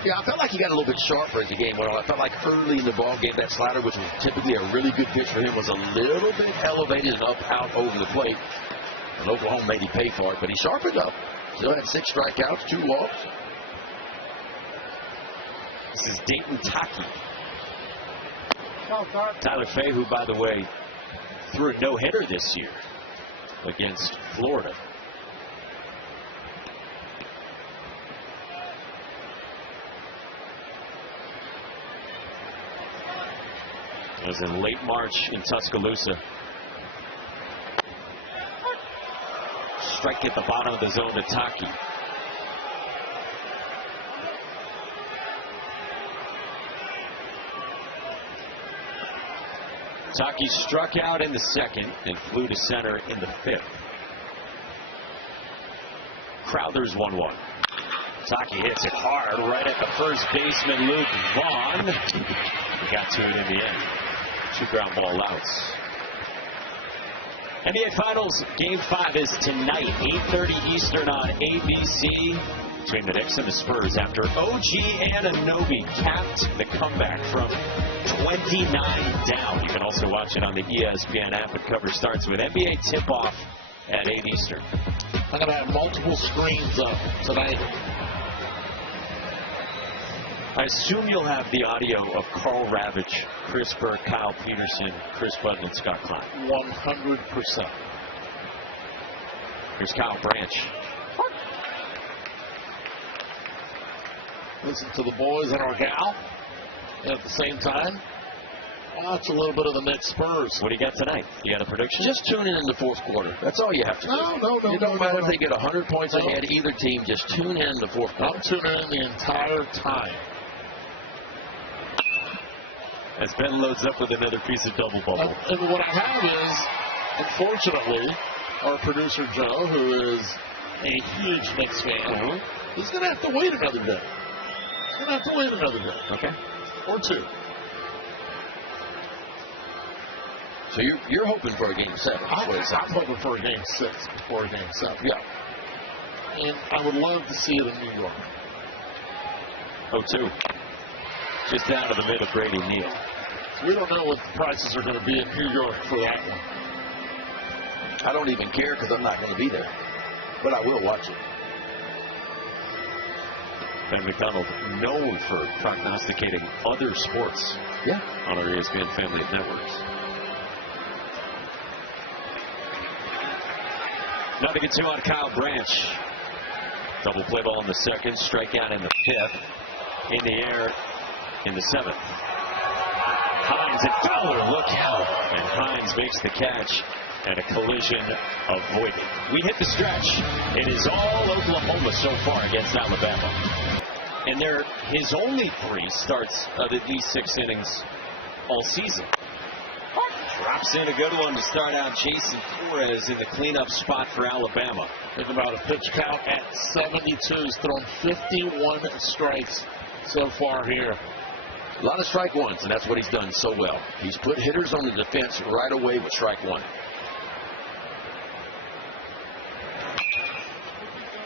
Yeah, I felt like he got a little bit sharper as the game went on. I felt like early in the ball game, that slider, which was typically a really good pitch for him, was a little bit elevated and up out over the plate. And Oklahoma made him pay for it, but he sharpened up. Still had 6 strikeouts, 2 walks. This is Dayton Taki. Tyler Fay, who, by the way, threw a no-hitter this year against Florida. It was in late March in Tuscaloosa. Strike at the bottom of the zone to Taki. Taki struck out in the second and flew to center in the fifth. Crowder's 1-1. Taki hits it hard right at the first baseman, Luke Vaughn. He got to it in the end. 2 ground ball outs. NBA Finals Game 5 is tonight, 8:30 Eastern on ABC, between the Knicks and the Spurs after OG Anunoby capped the comeback from 29 down. You can also watch it on the ESPN app, and coverage starts with NBA tip-off at 8 Eastern. I'm going to have multiple screens up tonight. I assume you'll have the audio of Carl Ravitch, Chris Burke, Kyle Peterson, Chris Budden, and Scott Klein. 100%. Here's Kyle Branch. Listen to the boys and our gal. And at the same time, watch a little bit of the Knicks Spurs. What do you got tonight? You got a prediction? Just tune in the fourth quarter. That's all you have to do. No. It don't matter if they get 100 points ahead, either team. Just tune in the fourth quarter. I'm tuning in the entire time. As Ben loads up with another piece of double bubble. And what I have is, unfortunately, our producer Joe, who is a huge Knicks fan, he's going to have to wait another day. He's going to have to wait another day. Okay. Or 2. So you're hoping for a Game 7. I'm hoping for a Game 6 before a Game 7. Yeah. And I would love to see it in New York. 0-2. Just down to the mid of Brady Neal. We don't know what the prices are going to be in New York for that one. I don't even care because I'm not going to be there. But I will watch it. Ben McDonald, known for prognosticating other sports on our ESPN family of networks. Nothing to 2 on Kyle Branch. Double play ball in the second, strikeout in the fifth. In the air in the seventh. Hines and Fowler, look out. And Hines makes the catch, and a collision avoided. We hit the stretch. It is all Oklahoma so far against Alabama. And they're his only 3 starts of these 6 innings all season. Pops in a good one to start out. Jason Torres in the cleanup spot for Alabama. Think about a pitch count at 72. He's thrown 51 strikes so far here. A lot of strike ones, and that's what he's done so well. He's put hitters on the defense right away with strike one.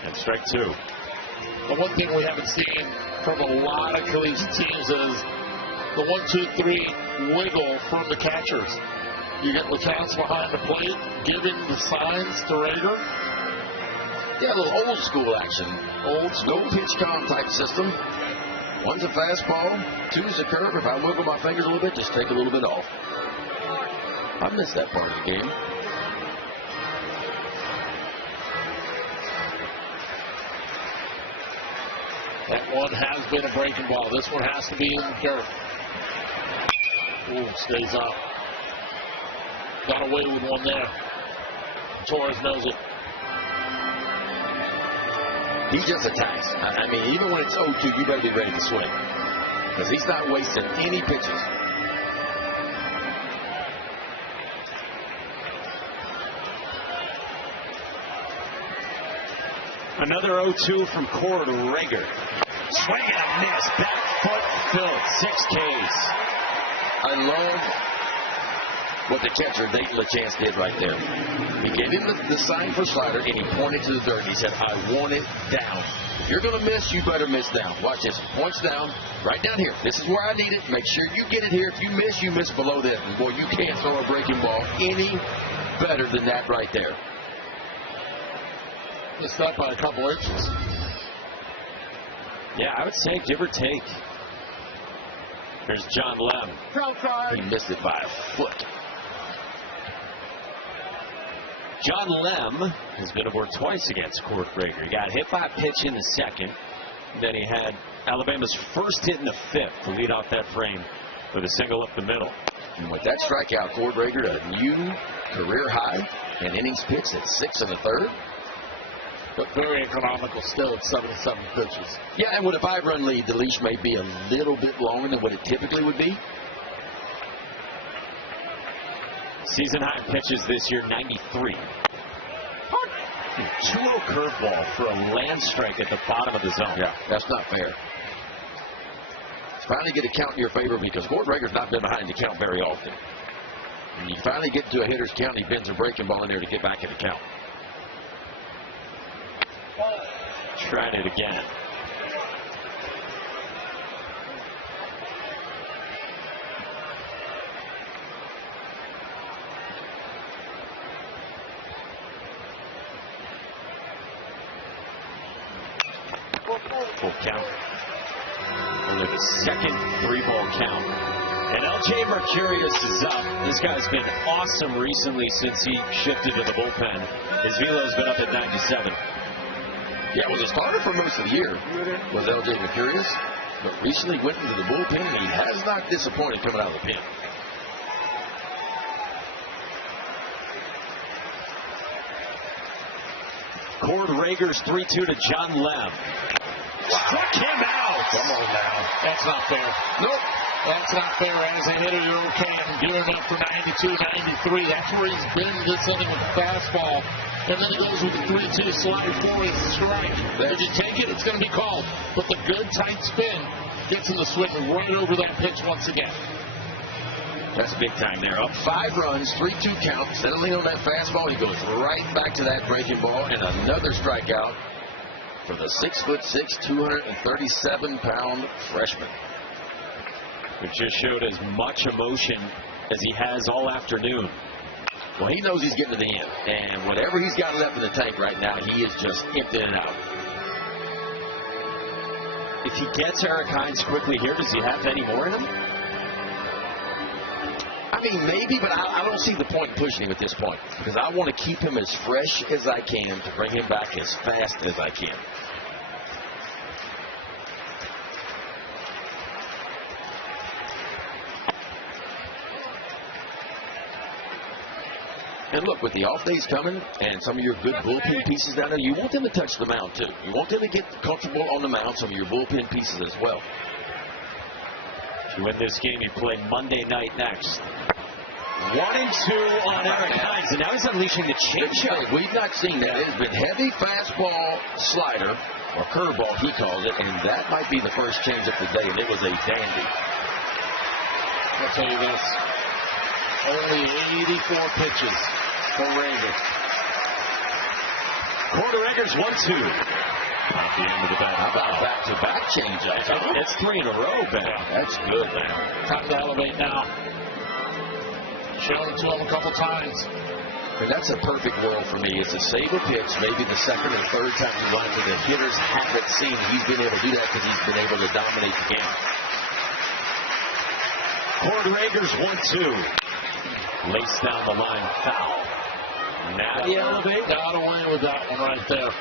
And strike two. The one thing we haven't seen from a lot of these teams is the 1-2-3 wiggle from the catchers. You get Latance behind the plate, giving the signs to Rager. Yeah, a little old school action. Old school. No pitch count type system. One's a fastball, two's a curve. If I wiggle my fingers a little bit, just take a little bit off. I missed that part of the game. That one has been a breaking ball. This one has to be in the dirt. Ooh, stays up. Got away with one there. Torres knows it. He just attacks. I mean, even when it's 0-2, you better be ready to swing. Because he's not wasting any pitches. Another 0-2 from Cord Rager. Swing and a miss. Back foot filled. 6 Ks. I love what the catcher, Nate LaChance, did right there. He gave him the sign for slider, and he pointed to the dirt. He said, I want it down. If you're going to miss, you better miss down. Watch this. Points down, right down here. This is where I need it. Make sure you get it here. If you miss below that. And boy, you can't throw a breaking ball any better than that right there. Missed that by a couple inches. Yeah, I would say give or take. There's John Lem. He missed it by a foot. John Lem has been aboard twice against Cord Rager. He got hit by a pitch in the second. Then he had Alabama's first hit in the fifth to lead off that frame with a single up the middle. And with that strikeout, Cord Rager, a new career high and innings pitched at 6 1/3. But very economical still at 77 pitches. Yeah, and with a 5-run lead, the leash may be a little bit longer than what it typically would be. Season high pitches this year, 93. 2-0 curveball for a land strike at the bottom of the zone. Yeah, that's not fair. Finally get a count in your favor because Cord Rager's not been behind the count very often. When you finally get to a hitter's count, he bends a breaking ball in there to get back in the count. Trying it again. Full count. Only the second 3-ball count. And LJ Mercurius is up. This guy's been awesome recently since he shifted to the bullpen. His velo's been up at 97. Yeah, was a starter for most of the year, was LJ Mercurius. But recently went into the bullpen, and he has not disappointed coming out of the pen. Cord Rager's 3-2 to John Lem. Struck him out. Come on now. That's not fair. Nope. That's not fair. As a hitter, you're okay. I'm gearing up for 92, 93. That's where he's been this inning with the fastball. And then he goes with the 3-2 slider for his strike. If you take it, it's going to be called. But the good tight spin gets him to swing right over that pitch once again. That's big time there. Up 5 runs, 3-2 count. Settling on that fastball, he goes right back to that breaking ball, and another strikeout for the 6'6", 237-pound freshman. It just showed as much emotion as he has all afternoon. Well, he knows he's getting to the end, and whatever he's got left in the tank right now, he is just emptying it out. If he gets Eric Hines quickly here, does he have any more in him? I mean, maybe, but I don't see the point in pushing him at this point because I want to keep him as fresh as I can to bring him back as fast as I can. And look, with the off days coming and some of your good bullpen pieces down there, you want them to touch the mound too. You want them to get comfortable on the mound, some of your bullpen pieces as well. To win this game, you play Monday night next. 1 and 2 on Eric Hines, and now he's unleashing the changeup. We've not seen that. It's been heavy fastball, slider, or curveball, he calls it, and that might be the first changeup today, and it was a dandy. I'll tell you this. Only 84 pitches for Rager. Corder Eggers 1-2. At the end of the bat. How about back-to-back changeups? That's 3 in a row, Ben. That's good, man. Time to elevate now. Shown it to him a couple times. And that's a perfect world for me. It's a save a pitch, maybe the second or third time he runs it. The hitters haven't seen he's been able to do that because he's been able to dominate the game. Corder Eggers 1-2. Lace down the line, foul. Now you elevate. Got away with that one right there.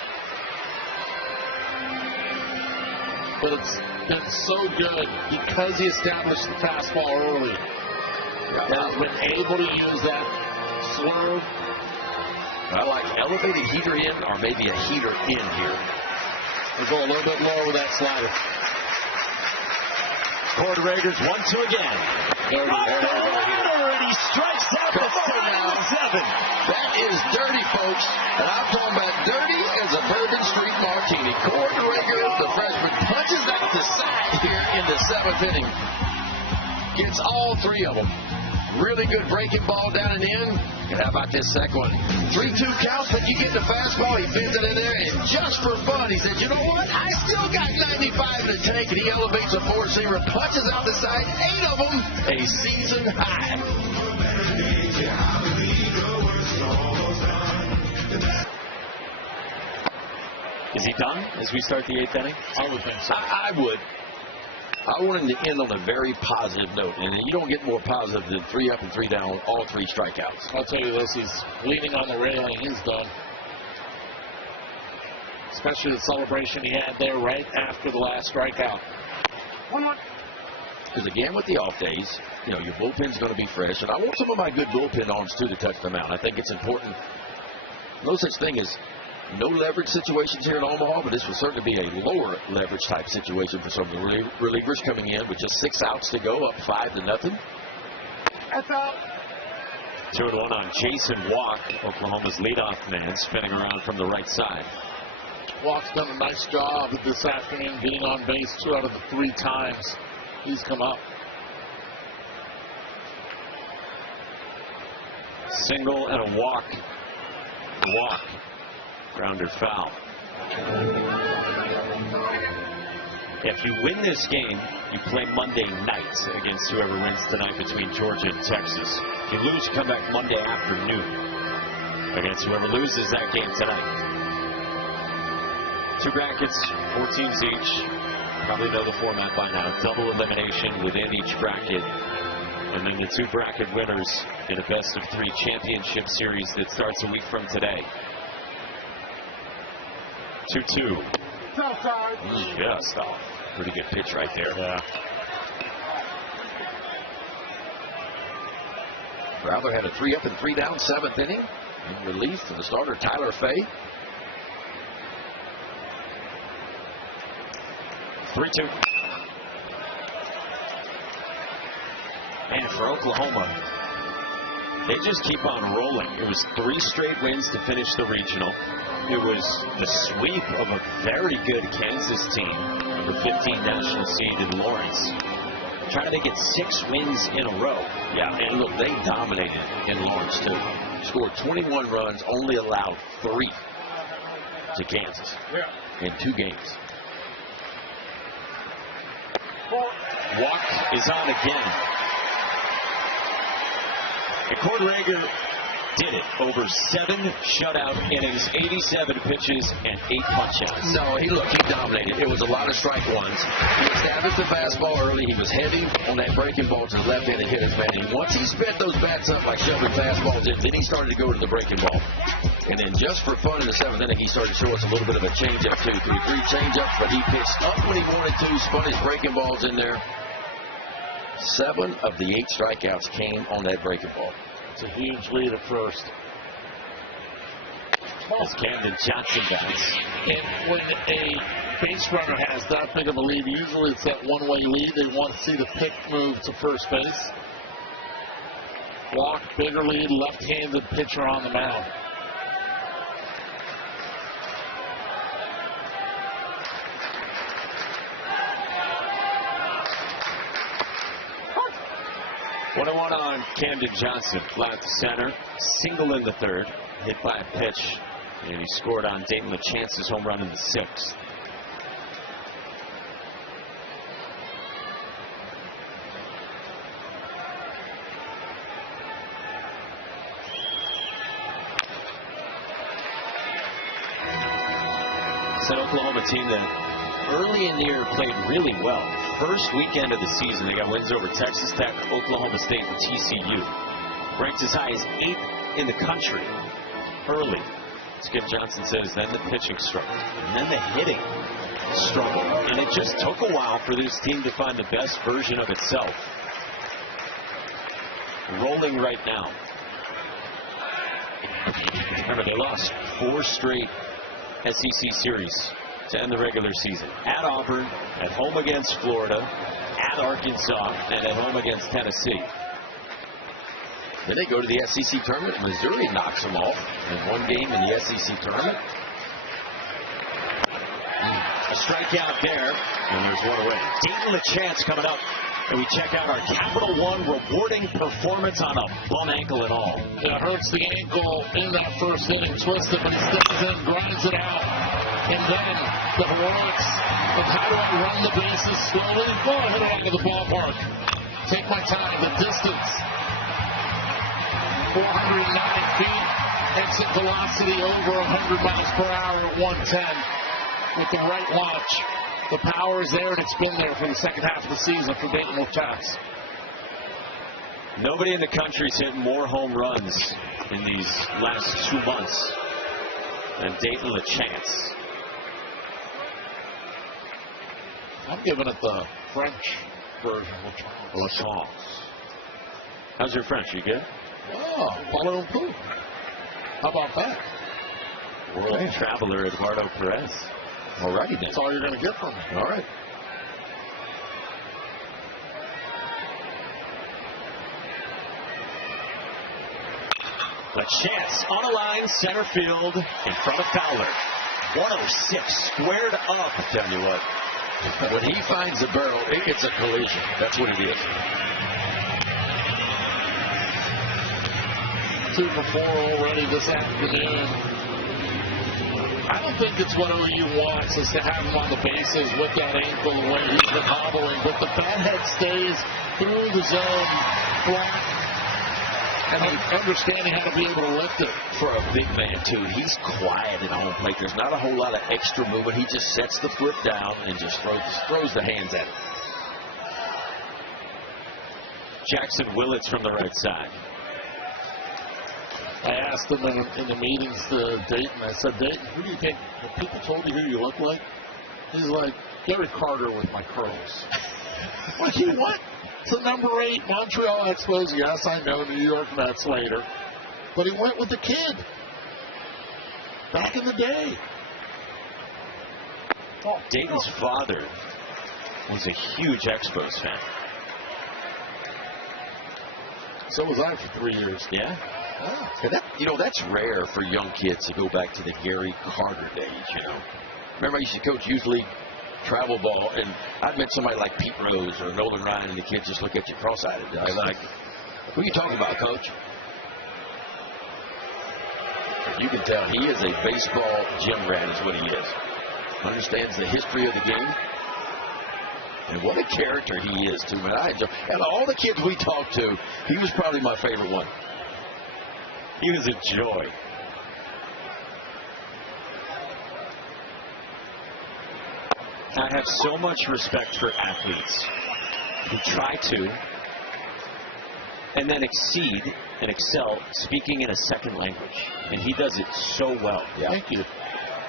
But it's been so good because he established the fastball early. And has been able to use that swerve. I like elevated heater in or maybe a heater in here. We'll go a little bit lower with that slider. Corder Eggers 1-2 again. And he strikes out the 7. That is dirty, folks. And I'm talking about dirty as a Bourbon Street martini. Corder Eggers, the freshman, punches out the side here in the 7th inning. Gets all 3 of them. Really good breaking ball down and in. And how about this second one? 3-2 counts, but you get the fastball. He bends it in there, and just for fun, he said, you know what? I still got 95 in the tank, and he elevates a 4-seamer, punches out the side, 8 of them, a season high. Is he done as we start the 8th inning? I would think so. I would. I want him to end on a very positive note, and you don't get more positive than 3 up and 3 down, all 3 strikeouts. I'll tell you this, he's leaning on the railing. He's done. Especially the celebration he had there right after the last strikeout. 1-1. Because again, with the off days, you know, your bullpen's going to be fresh, and I want some of my good bullpen arms too to touch them out. I think it's important. No such thing as no leverage situations here in Omaha, but this will certainly be a lower leverage type situation for some of the relievers coming in with just 6 outs to go, up 5-0. That's out. 2-1 on Jason Walk, Oklahoma's leadoff man, spinning around from the right side. Walk's done a nice job this afternoon being on base 2 out of the 3 times he's come up. Single and a walk. Walk. Grounder foul. If you win this game, you play Monday night against whoever wins tonight between Georgia and Texas. If you lose, you come back Monday afternoon against whoever loses that game tonight. 2 brackets, 4 teams each. Probably know the format by now. Double elimination within each bracket. And then the 2 bracket winners in a best-of-3 championship series that starts a week from today. 2-2. Just off. Pretty good pitch right there. Yeah. Crowther had a 3 up and 3 down 7th inning. In relief for the starter, Tyler Fay. 3-2. And for Oklahoma, they just keep on rolling. It was 3 straight wins to finish the regional. It was the sweep of a very good Kansas team, the 15 national seed in Lawrence. Trying to make it 6 wins in a row. Yeah, and look, they dominated in Lawrence too. Scored 21 runs, only allowed 3 to Kansas in 2 games. Walk is on again. And Corder Eggers did it over 7 shutout innings, 87 pitches, and 8 punch-outs. No, he dominated. It was a lot of strike ones. He established the fastball early. He was heavy on that breaking ball to the left-handed hitters, man. And once he sped those bats up by shoving fastballs in, then he started to go to the breaking ball. And then just for fun in the 7th inning, he started to show us a little bit of a changeup too. 2-3 changeups, but he pitched up when he wanted to, spun his breaking balls in there. 7 of the 8 strikeouts came on that breaking ball. It's a huge lead at first. As Camden Johnson bats. And when a base runner has that big of a lead, usually it's that one-way lead. They want to see the pick move to first base. Walk, bigger lead, left-handed pitcher on the mound. One on Camden Johnson, flat to center, single in the third, hit by a pitch, and he scored on Dayton LeChance's home run in the sixth. It's an Oklahoma team that early in the year played really well. First weekend of the season, they got wins over Texas Tech, Oklahoma State, and TCU. Ranked as high as 8th in the country early. Skip Johnson says then the pitching struggled, and then the hitting struggled. And it just took a while for this team to find the best version of itself. Rolling right now. Remember, they lost 4 straight SEC series to end the regular season. At Auburn, at home against Florida, at Arkansas, and at home against Tennessee. Then they go to the SEC tournament. Missouri knocks them off in one game in the SEC tournament. A strikeout there, and there's one away. Dayton LeChance coming up. And we check out our Capital One rewarding performance on a bum ankle and all. It hurts the ankle in that first inning. Twists it, but he stays in, grinds it out. And then the heroics of how do I run the bases slowly? Go ahead out of the ballpark. Take my time. The distance. 409 feet. Exit velocity over 100 miles per hour at 110 with the right launch. The power is there, and it's been there for the second half of the season for Dayton LeChance. Nobody in the country's hit more home runs in these last 2 months than Dayton LeChance. I'm giving it the French version. LeChance. How's your French? You good? Oh, parlez un peu. How about that? World traveler Eduardo Perez. Alrighty then. That's all you're going to get from me. All right. LeChance on a line, center field, in front of Fowler. 106 squared up. I tell you what, when he finds the barrel, it's a collision. That's what it is. 2 for 4 already this afternoon. I don't think it's what OU wants, is to have him on the bases with that ankle the way he's been hobbling. But the bat head stays through the zone flat and understanding how to be able to lift it. For a big man, too, he's quiet at home plate. There's not a whole lot of extra movement. He just sets the foot down and just throws the hands at it. Jackson Willits from the right side. I asked him in the meetings to Dayton, I said, Dayton, who do you think, have people told you who you look like? He's like, Gary Carter with my curls. Like, you what? It's the number 8 Montreal Expos. Yes, I know, New York Mets later. But he went with the kid. Back in the day. Dayton's father was a huge Expos fan. So was I for 3 years. Yeah? And that's rare for young kids to go back to the Gary Carter days, Remember, I used to coach youth league travel ball, and I'd met somebody like Pete Rose or Nolan Ryan, and the kids just look at you cross-eyed. I like, who are you talking about, Coach? You can tell he is a baseball gym rat is what he is. Understands the history of the game. And what a character he is, too, man. I enjoy. And all the kids we talked to, he was probably my favorite one. He was a joy. I have so much respect for athletes who try to and then exceed and excel speaking in a second language. And he does it so well. Yeah. Thank you.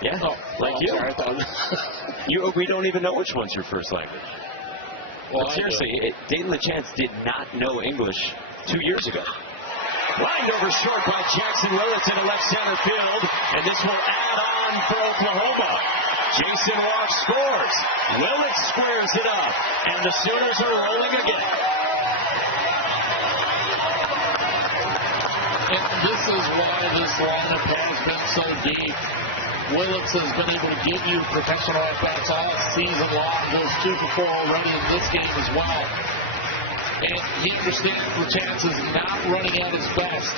Yeah, like you. Sorry, I thought we don't even know which one's your first language. Well, but seriously, Dayton LeChance did not know English 2 years ago. Lined over short by Jackson Willits into left center field, and this will add on for Oklahoma. Jason Walk scores. Willits squares it up, and the Sooners are rolling again. is why this lineup has been so deep. Willits has been able to give you professional at-bats all season long. Goes 2 for 4 already in this game as well. And he understands the chances not running at his best.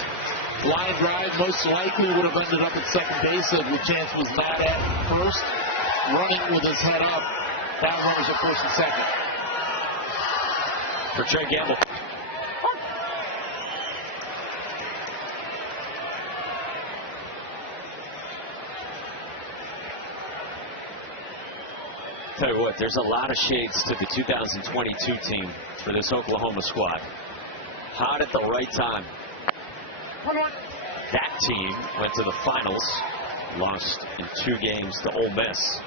Line drive most likely would have ended up at second base if the chance was not at first. Running with his head up. Down runners at first and second. For Trey Gamble. Tell you what, there's a lot of shades to the 2022 team for this Oklahoma squad. Hot at the right time. That team went to the finals, lost in 2 games to Ole Miss.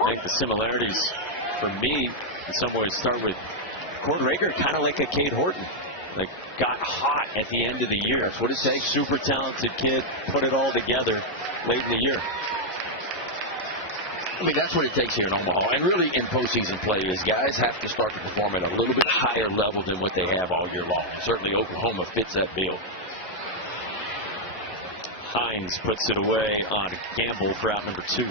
I think the similarities for me in some ways start with Cord Rager, kind of like a Cade Horton. Like, got hot at the end of the year. That's what it takes. Super talented kid, put it all together late in the year. I mean, that's what it takes here in Omaha. And really in postseason play is guys have to start to perform at a little bit higher level than what they have all year long. Certainly Oklahoma fits that bill. Hines puts it away on Gamble for out number 2.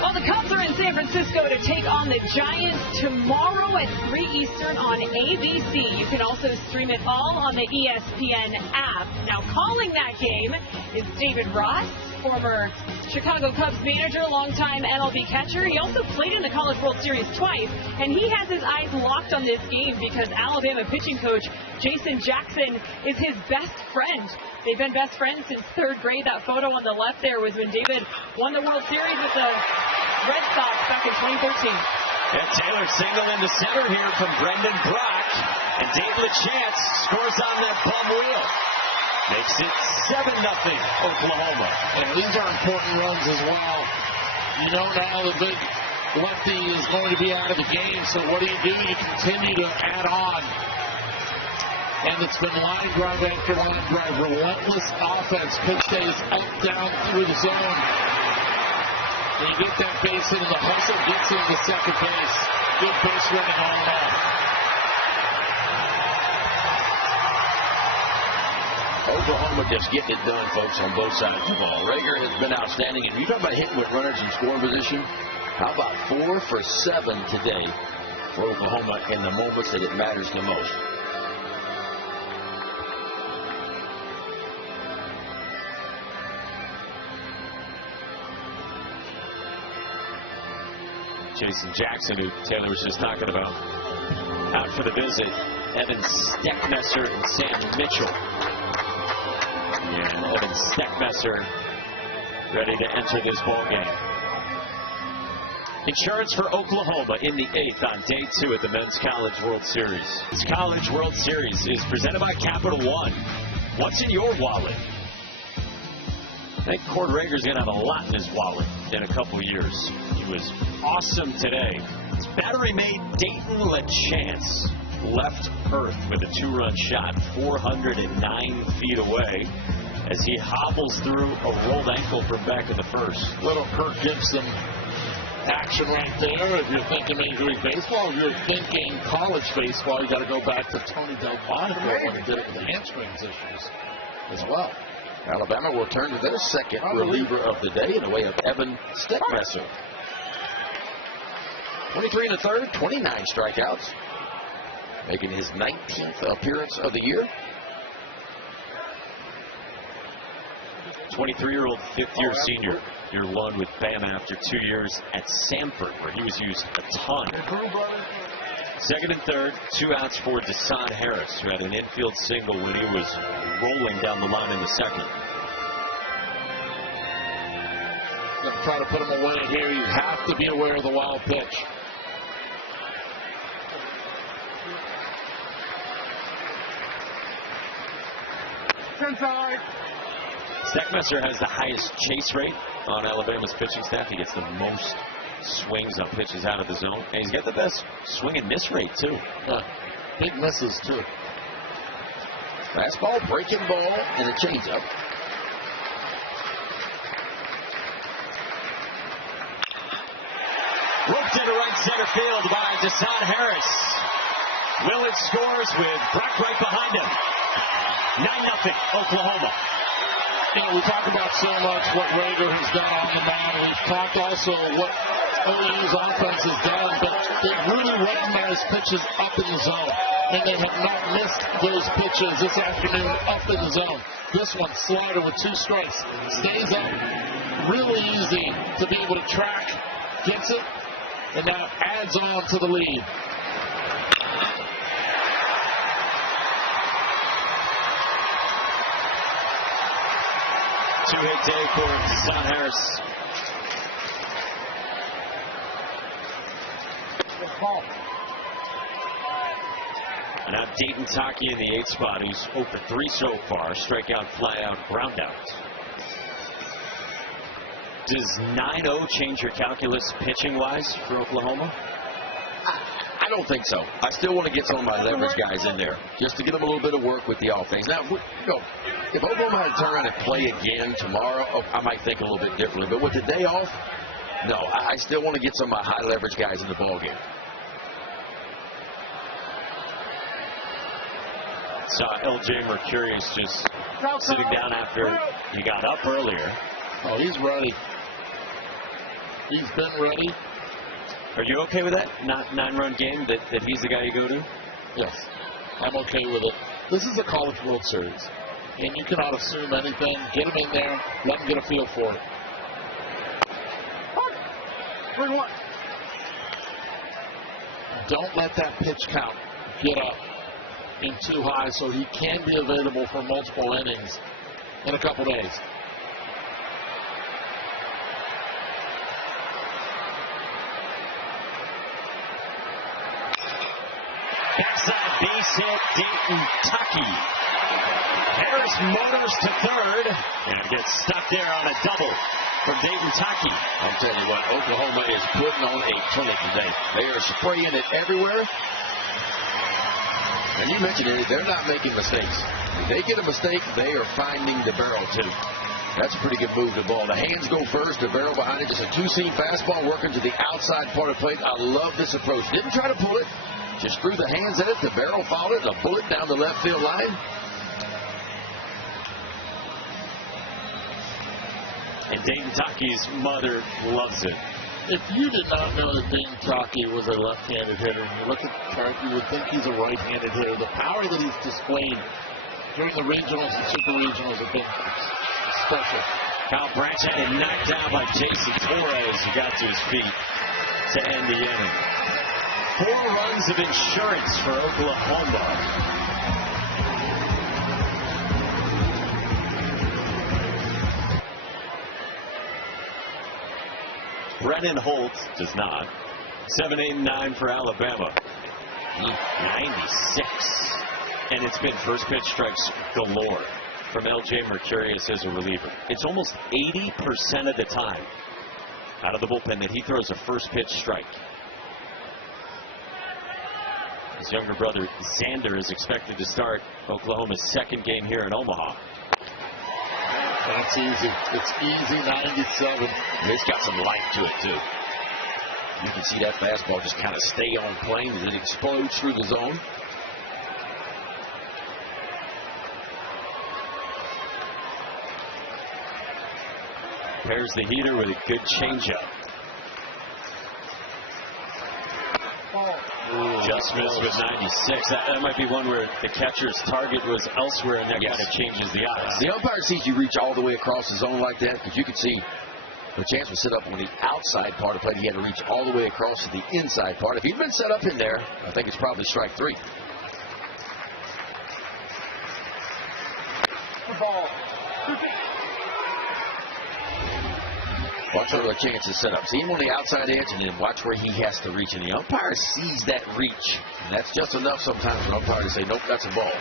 Well, the Cubs are in San Francisco to take on the Giants tomorrow at 3 Eastern on ABC. You can also stream it all on the ESPN app. Now, calling that game is David Ross, former Chicago Cubs manager, longtime MLB catcher. He also played in the College World Series twice, and he has his eyes locked on this game because Alabama pitching coach Jason Jackson is his best friend. They've been best friends since 3rd grade. That photo on the left there was when David won the World Series with the Red Sox back in 2013. And Taylor single into center here from Brendan Brock, and Dave LaChance scores on that bum wheel. Makes it 7-0 Oklahoma. And these are important runs as well. You know now the big lefty is going to be out of the game, so what do? You continue to add on. And it's been line drive after line drive. Relentless offense. Pitch stays up, down, through the zone. And you get that base hit, and the hustle gets him to second base. Good base running all that. Oklahoma just getting it done, folks, on both sides of the ball. Rager has been outstanding. And you talk about hitting with runners in scoring position. How about 4 for 7 today for Oklahoma in the moments that it matters the most? Jason Jackson, who Taylor was just talking about, out for the visit. Evan Steckmesser and Sam Mitchell. And Evan Steckmesser ready to enter this ball game. Insurance for Oklahoma in the 8th on day 2 at the Men's College World Series. This College World Series is presented by Capital One. What's in your wallet? I think Cord Rager's going to have a lot in his wallet in a couple years. He was awesome today. His battery-mate Dayton LaChance left Earth with a 2-run shot 409 feet away as he hobbles through a rolled ankle from back in the first. Little Kirk Gibson action right there. If you're thinking Major League Baseball, if you're thinking college baseball, you got to go back to Tony Delbonico when he did it with the hamstrings issues as well. Alabama will turn to their second reliever of the day in the way of Evan Steckmesser. 23 1/3, 29 strikeouts, making his 19th appearance of the year. 23-year-old fifth-year senior, year 1 with Bama after 2 years at Samford, where he was used a ton. Second and third, 2 outs for Deshaun Harris, who had an infield single when he was rolling down the line in the second. Going to try to put him away here. You have to be aware of the wild pitch. Inside. Steckmesser has the highest chase rate on Alabama's pitching staff. He gets the most swings on pitches out of the zone. And he's got the best swing and miss rate, too. Big misses, too. Fastball, breaking ball, and a changeup. field by Deshaun Harris. Willett scores with Brock right behind him. 9-0 Oklahoma. You know, we talk about so much what Rager has done on the mound. We've talked also what OU's offense has done, but they really recognize pitches up in the zone. And they have not missed those pitches this afternoon up in the zone. This one, slider with 2 strikes. Stays up. Really easy to be able to track. Gets it. And now adds on to the lead. Two-hit day for Deshaun Harris. And now Dayton Taki in the 8th spot, who's 0 for 3 so far. Strikeout, flyout, groundout. Does 9-0 change your calculus pitching-wise for Oklahoma? I don't think so. I still want to get some of my leverage guys in there just to get them a little bit of work with the offense. Now, if Oklahoma had to turn around and play again tomorrow, I might think a little bit differently. But with the day off, no, I still want to get some of my high leverage guys in the ballgame. Saw LJ Mercurius just sitting down after he got up earlier. Oh, he's ready. He's been ready. Are you okay with that? 9-run game that he's the guy you go to? Yes, I'm okay with it. This is a College World Series, and you cannot assume anything. Get him in there. Let him get a feel for it. 3-1. Don't let that pitch count get up in too high so he can be available for multiple innings in a couple days. Backside base hit, Dayton Taki. Harris motors to third and gets stuck there on a double from Dayton Taki. I'm telling you what, Oklahoma is putting on a clinic today. They are spraying it everywhere. And you mentioned it, they're not making mistakes. If they get a mistake, they are finding the barrel too. That's a pretty good move to the ball. The hands go first, the barrel behind it. Just a 2-seam fastball working to the outside part of the plate. I love this approach. Didn't try to pull it. Just threw the hands at it, the barrel followed it, a bullet down the left field line. And Dayton Taki's mother loves it. If you did not know that Dayton Taki was a left-handed hitter, and you look at the chart, you would think he's a right-handed hitter. The power that he's displayed during the regionals and super regionals have been special. Kyle Branch had it knocked down by Jason Torres, who got to his feet to end the inning. 4 runs of insurance for Oklahoma. Brennan Holt does not. 7, 8, and 9 for Alabama. 96. And it's been first pitch strikes galore from LJ Mercurius as a reliever. It's almost 80% of the time out of the bullpen that he throws a first pitch strike. His younger brother Xander is expected to start Oklahoma's 2nd game here in Omaha. That's easy. It's easy, 97. It's got some life to it, too. You can see that fastball just kind of stay on plane as it explodes through the zone. Pairs the heater with a good changeup. Just missed with 96. That might be one where the catcher's target was elsewhere, and that kind of changes the odds. The umpire sees you reach all the way across the zone like that, because you can see the chance was set up on the outside part of the plate. He had to reach all the way across to the inside part. If he'd been set up in there, I think it's probably strike 3. Ball. Watch where the chance is set up. See him on the outside edge, and then watch where he has to reach. And the umpire sees that reach. And that's just enough sometimes for an umpire to say, nope, that's a ball.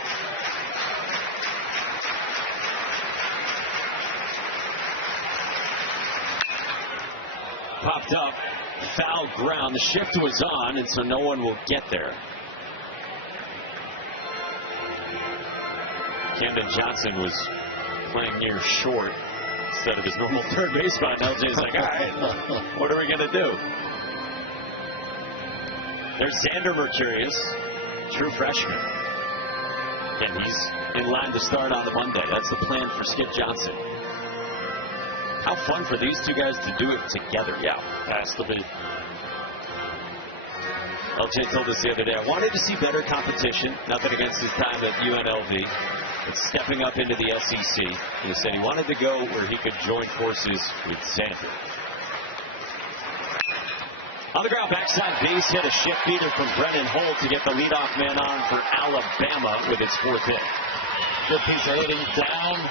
Popped up, foul ground. The shift was on, and so no one will get there. Camden Johnson was playing near short instead of his normal third base spot. LJ's like, all right, what are we going to do? There's Xander Mercurius, true freshman. And he's in line to start on the Monday. That's the plan for Skip Johnson. How fun for these two guys to do it together. Yeah, Has to be. LJ told us the other day, I wanted to see better competition. Nothing against his time at UNLV. But stepping up into the SEC. He said he wanted to go where he could join forces with Xander. On the ground, backside base hit, a shift beater from Brennan Holt to get the leadoff man on for Alabama with its 4th hit. Good piece of hitting down.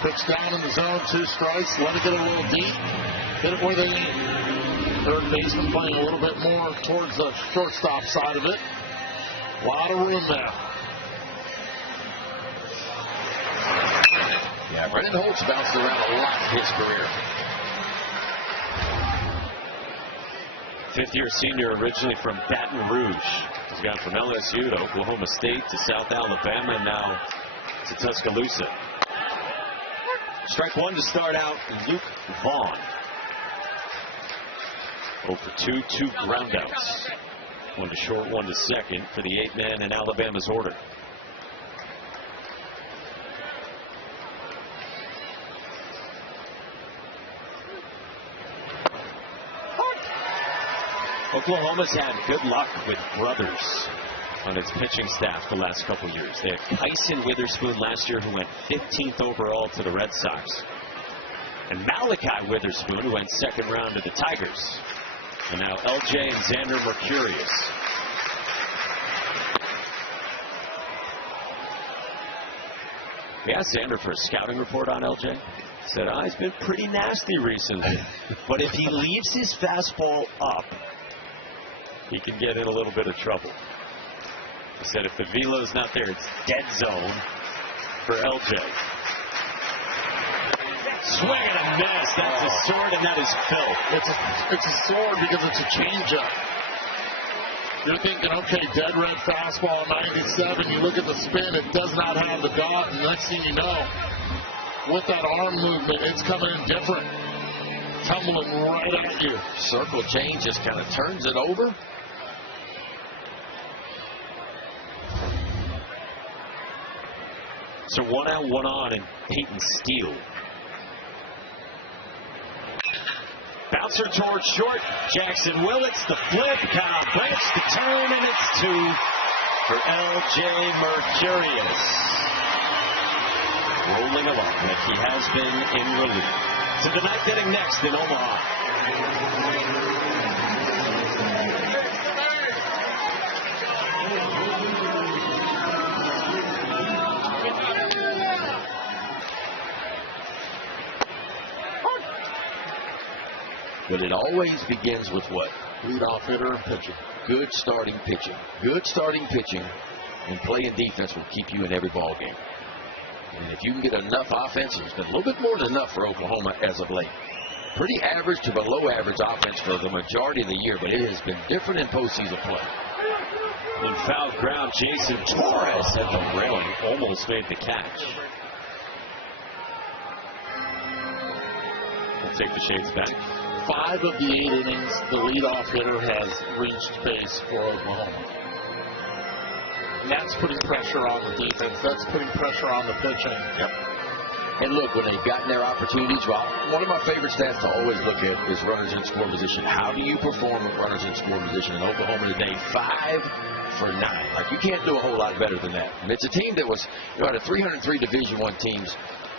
Pitch down in the zone, 2 strikes. Let it get a little deep. Hit it where they need. Third baseman playing a little bit more towards the shortstop side of it. A lot of room there. Yeah, Brennan Holt's bounced around a lot in his career. 5th-year senior, originally from Baton Rouge. He's gone from LSU to Oklahoma State to South Alabama and now to Tuscaloosa. Strike 1 to start out, Luke Vaughn. 0 for 2, 2 groundouts. 1 to short, 1 to second for the 8-man in Alabama's order. Oklahoma's had good luck with brothers on its pitching staff the last couple years. They had Kyson Witherspoon last year, who went 15th overall to the Red Sox. And Malachi Witherspoon, who went 2nd round to the Tigers. And now LJ and Xander Mercurius. We asked Xander for a scouting report on LJ. He said, he's been pretty nasty recently. But if he leaves his fastball up, he can get in a little bit of trouble. He said if the velo's not there, it's dead zone for LJ. Swing and a miss. That's a sword and that is filth. It's a sword because it's a changeup. You're thinking, okay, dead red fastball 97. You look at the spin, it does not have the dot, and next thing you know, with that arm movement, it's coming in different. Tumbling right at you. Circle change just kind of turns it over. So 1 out, 1 on, and Peyton Steele. Bouncer towards short. Jackson Willits, the flip. Kyle breaks the turn, and it's 2 for LJ Mercurius. Rolling along like he has been in relief. So the 9th inning next in Omaha. But it always begins with what? Leadoff hitter and pitching. Good starting pitching. Good starting pitching and playing defense will keep you in every ball game. And if you can get enough offense, it's been a little bit more than enough for Oklahoma as of late. Pretty average to below average offense for the majority of the year, but it has been different in postseason play. In foul ground, Jason Torres at the railing almost made the catch. We'll take the shades back. 5 of the 8 innings, the leadoff hitter has reached base for Oklahoma. And that's putting pressure on the defense. That's putting pressure on the pitching. Yep. And look, when they've gotten their opportunities, well, one of my favorite stats to always look at is runners in score position. How do you perform with runners in score position? In Oklahoma today, 5 for 9. Like, you can't do a whole lot better than that. And it's a team that was, out of 303 Division I teams,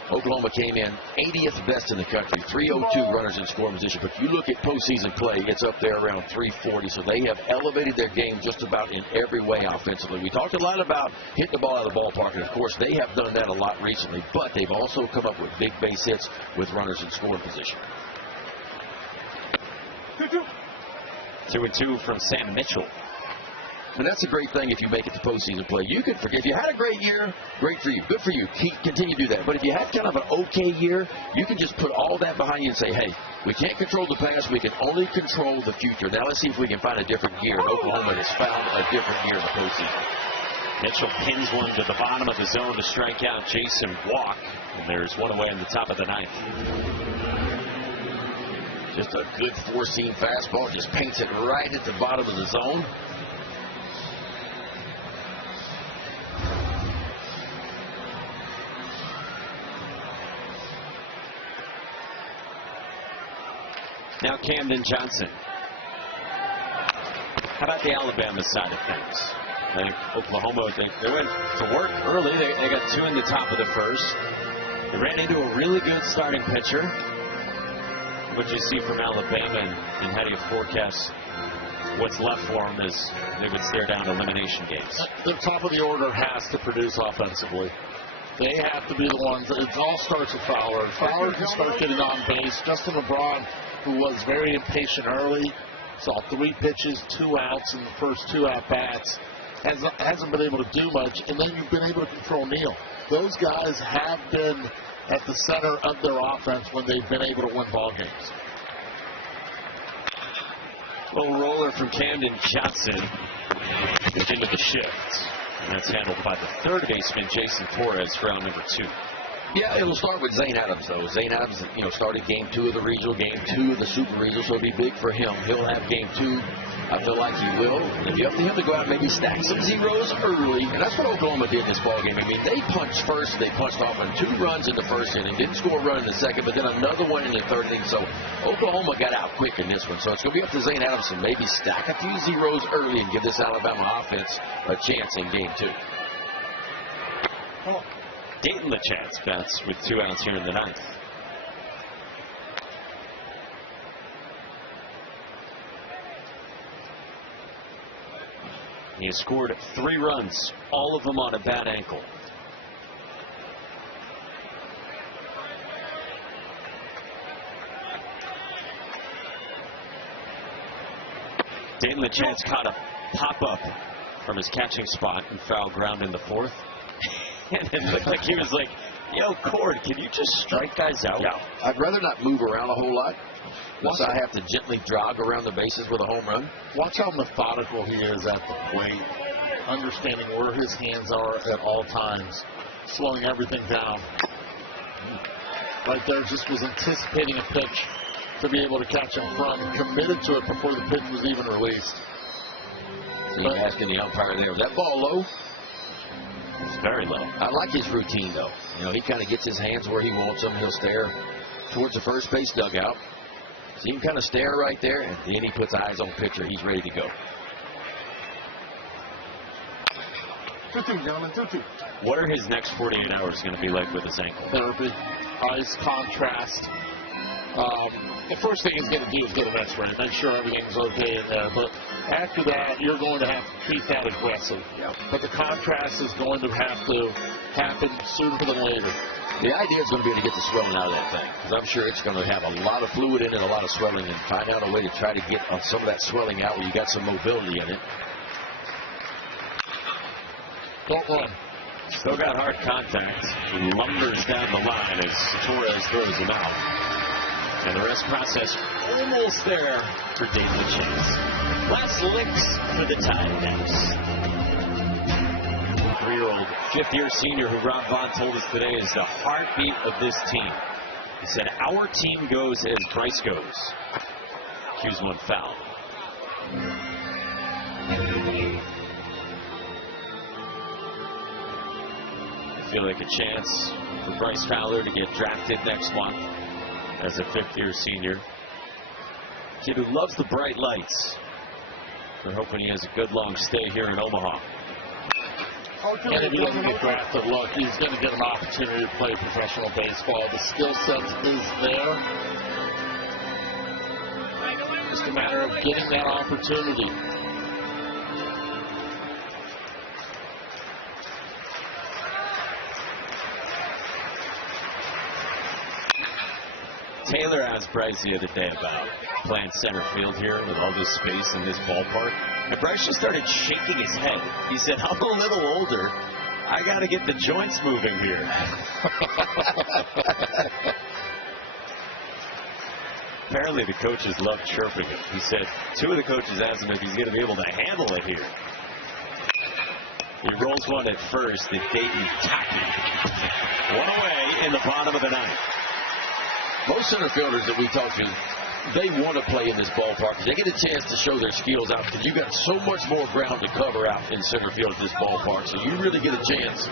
Oklahoma came in 80th best in the country, 302 runners in scoring position. But if you look at postseason play, it's up there around 340. So they have elevated their game just about in every way offensively. We talked a lot about hitting the ball out of the ballpark, and of course they have done that a lot recently. But they've also come up with big base hits with runners in scoring position. 2-2 from Sam Mitchell. And that's a great thing if you make it to postseason play. You could forget. If you had a great year, great for you. Good for you. Continue to do that. But if you had kind of an okay year, you can just put all that behind you and say, hey, we can't control the past. We can only control the future. Now let's see if we can find a different gear. And Oklahoma has found a different gear in the postseason. Mitchell pins one to the bottom of the zone to strike out Jason Walk. And there's one away in the top of the 9th. Just a good four-seam fastball. Just paints it right at the bottom of the zone. Now Camden Johnson. How about the Alabama side of things? I think Oklahoma, they went to work early. They got 2 in the top of the first. They ran into a really good starting pitcher. What you see from Alabama, and how do you forecast what's left for them as they would stare down elimination games? The top of the order has to produce offensively. They have to be the ones. It all starts with Fowler. Fowler can start getting on base. Justin LeBron, who was very impatient early, saw 3 pitches, 2 outs in the first 2 at-bats. Hasn't been able to do much, and then you've been able to control Neal. Those guys have been at the center of their offense when they've been able to win ball games. Little roller from Camden Johnson into the shift. And that's handled by the third baseman, Jason Torres, for round number 2. Yeah, it'll start with Zane Adams, though. Zane Adams, started game 2 of the regional, game 2 of the super regional, so it'll be big for him. He'll have game 2. I feel like he will. It'll be up to him to go out and maybe stack some zeros early. And that's what Oklahoma did in this ballgame. I mean, they punched first. They punched off on 2 runs in the first inning. Didn't score a run in the second, but then another one in the third inning. So Oklahoma got out quick in this one. So it's going to be up to Zane Adams to maybe stack a few zeros early and give this Alabama offense a chance in game 2. Dayton LeChance bats with 2 outs here in the 9th. He has scored 3 runs, all of them on a bad ankle. Dayton LeChance caught a pop-up from his catching spot and foul ground in the 4th. And it looked like he was like, yo, Cord, can you just strike guys out? Yeah. I'd rather not move around a whole lot. Once I have to gently jog around the bases with a home run. Watch how methodical he is at the plate, understanding where his hands are at all times, slowing everything down. Right there, just was anticipating a pitch to be able to catch him from, committed to it before the pitch was even released. So you're asking the umpire there, was that ball low? It's very low. I like his routine, though. He kind of gets his hands where he wants them. He'll stare towards the first base dugout. See him kind of stare right there, and then he puts eyes on pitcher. He's ready to go. 2-2, gentlemen, 2-2. What are his next 48 hours going to be like with his ankle? Therapy, ice, contrast. The first thing he's going to do is get an X-ray, make sure everything's okay in there. But after that, you're going to have to treat that aggressive. Yeah. But the contrast is going to have to happen sooner than later. The idea is going to be to get the swelling out of that thing, because I'm sure it's going to have a lot of fluid in it, a lot of swelling, and find out a way to try to get some of that swelling out where you got some mobility in it. Don't run. Still got hard contact. Lumbers down the line as Torres throws him out. And the rest process almost there for Dayton LeChance. Last licks for the Tidehouse. 3-year-old, 5th-year senior who Rob Vaughn told us today is the heartbeat of this team. He said, our team goes as Bryce goes. Cues 1 foul. I feel like a chance for Bryce Fowler to get drafted next month as a 5th-year senior. Kid who loves the bright lights. We're hoping he has a good long stay here in Omaha. And if he doesn't get drafted, look, he's going to get an opportunity to play professional baseball. The skill set is there. Just a matter of getting that opportunity. Taylor asked Bryce the other day about playing center field here with all this space in this ballpark. And Bryce just started shaking his head. He said, I'm a little older. I got to get the joints moving here. Apparently the coaches love chirping him. He said 2 of the coaches asked him if he's going to be able to handle it here. He rolls one at first, and Dayton tackling. 1 away in the bottom of the 9th. Most center fielders that we talk to, they want to play in this ballpark because they get a chance to show their skills out because you got so much more ground to cover out in center field at this ballpark. So you really get a chance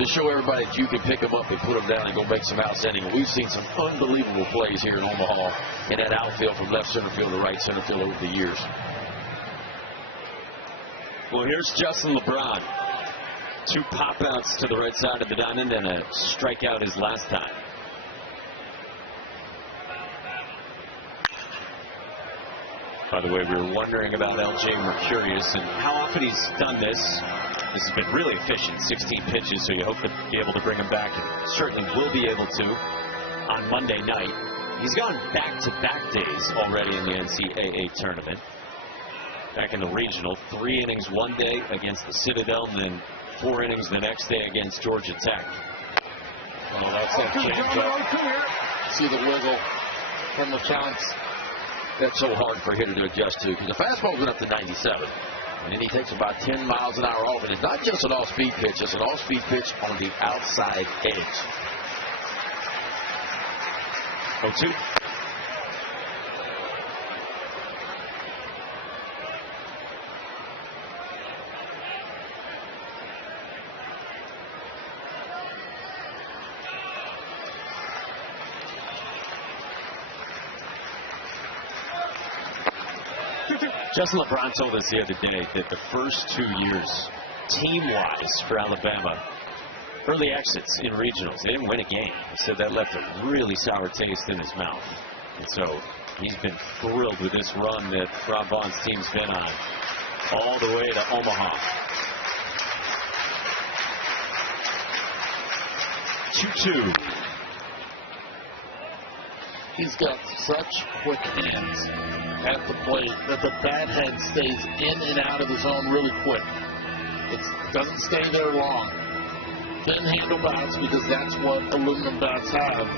to show everybody that you can pick them up and put them down and go make some outstanding. We've seen some unbelievable plays here in Omaha in that outfield from left center field to right center field over the years. Well, here's Justin LeBron. 2 pop-outs to the right side of the diamond and a strikeout his last time. By the way, we were wondering about LJ Mercurius and how often he's done this. This has been really efficient, 16 pitches, so you hope to be able to bring him back, and certainly will be able to on Monday night. He's gone back-to-back days already in the NCAA tournament. Back in the regional, 3 innings one day against the Citadel, and then 4 innings the next day against Georgia Tech. Oh, that's that changeup. See the wiggle from the chance. That's so hard for a hitter to adjust to, because the fastball went up to 97. And then he takes about 10 miles an hour off. And it's not just an off-speed pitch. It's an off-speed pitch on the outside edge. 0-2. Justin LeBron told us the other day that the first 2 years, team-wise for Alabama, early exits in regionals, they didn't win a game. He said that left a really sour taste in his mouth. And so he's been thrilled with this run that Rob Vaughn's team's been on all the way to Omaha. 2-2. He's got such quick hands at the plate that the bat head stays in and out of the zone really quick. It doesn't stay there long. Thin handle bats, because that's what aluminum bats have.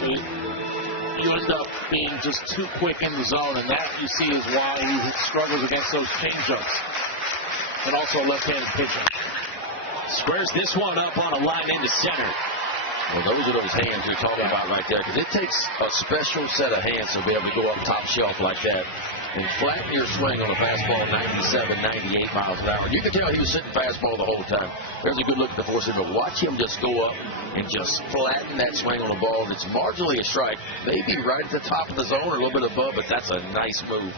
So you end up being just too quick in the zone, and that you see is why he struggles against those changeups. And also left-handed pitching. Squares this one up on a line into center. Well, those are those hands you're talking about right there, because it takes a special set of hands to be able to go up top shelf like that and flatten your swing on a fastball 97, 98 miles an hour. You can tell he was sitting fastball the whole time. There's a good look at the four-seam, but watch him just go up and just flatten that swing on a ball that's marginally a strike, maybe right at the top of the zone or a little bit above, but that's a nice move.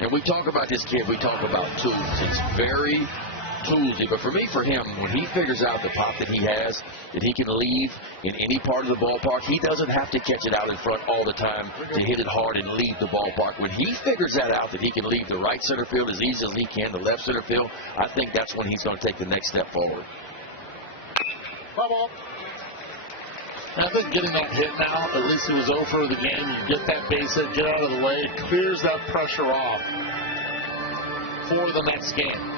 And we talk about this kid, we talk about tools. It's very toolsy, but for me, for him, when he figures out the pop that he has, that he can leave in any part of the ballpark, he doesn't have to catch it out in front all the time to hit it hard and leave the ballpark. When he figures that out, that he can leave the right center field as easy as he can, the left center field, I think that's when he's going to take the next step forward. Ball. I think getting that hit now, at least it was over the game. You get that base hit, get out of the way, it clears that pressure off for the next game.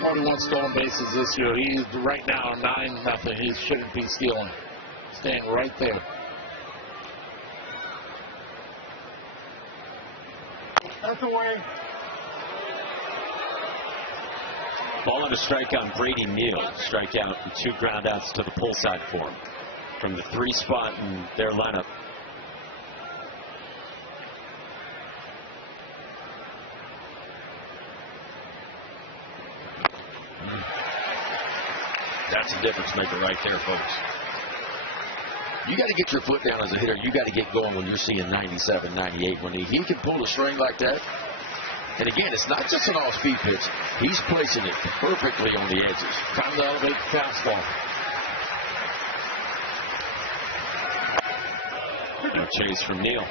41 stolen bases this year. He's right now 9-0. He shouldn't be stealing. Staying right there. That's the way. Ball and a strike on Brady Neal. Strikeout and 2 groundouts to the pull side for him from the 3 spot in their lineup. That's a difference maker right there, folks. You got to get your foot down as a hitter. You got to get going when you're seeing 97, 98. When he can pull a string like that. And again, it's not just an off-speed pitch. He's placing it perfectly on the edges. Time to elevate the fastball. No chase from Neal.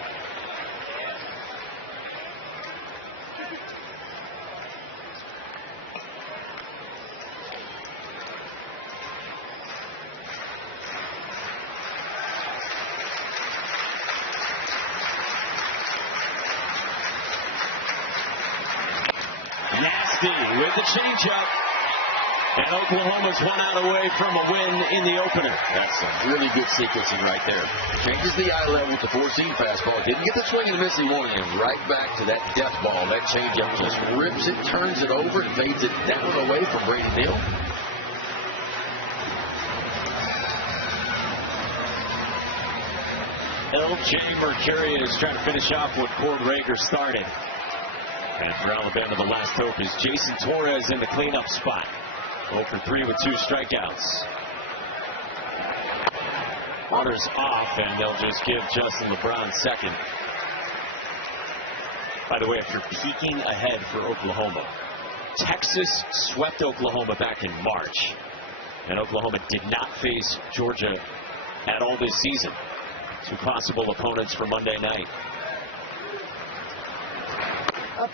With the changeup, and Oklahoma's 1 out away from a win in the opener. That's a really good sequencing right there. Changes the eye level with the 4-seam fastball. Didn't get the swing and miss he wanted, and right back to that death ball. That changeup just rips it, turns it over, and fades it down away from Brady Neal. LJ Mercurius is trying to finish off what Cord Rager started. And for Alabama, the last hope is Jason Torres in the cleanup spot. 0 for 3 with 2 strikeouts. Waters off, and they'll just give Justin LeBron second. By the way, if you're peeking ahead for Oklahoma, Texas swept Oklahoma back in March, and Oklahoma did not face Georgia at all this season. 2 possible opponents for Monday night.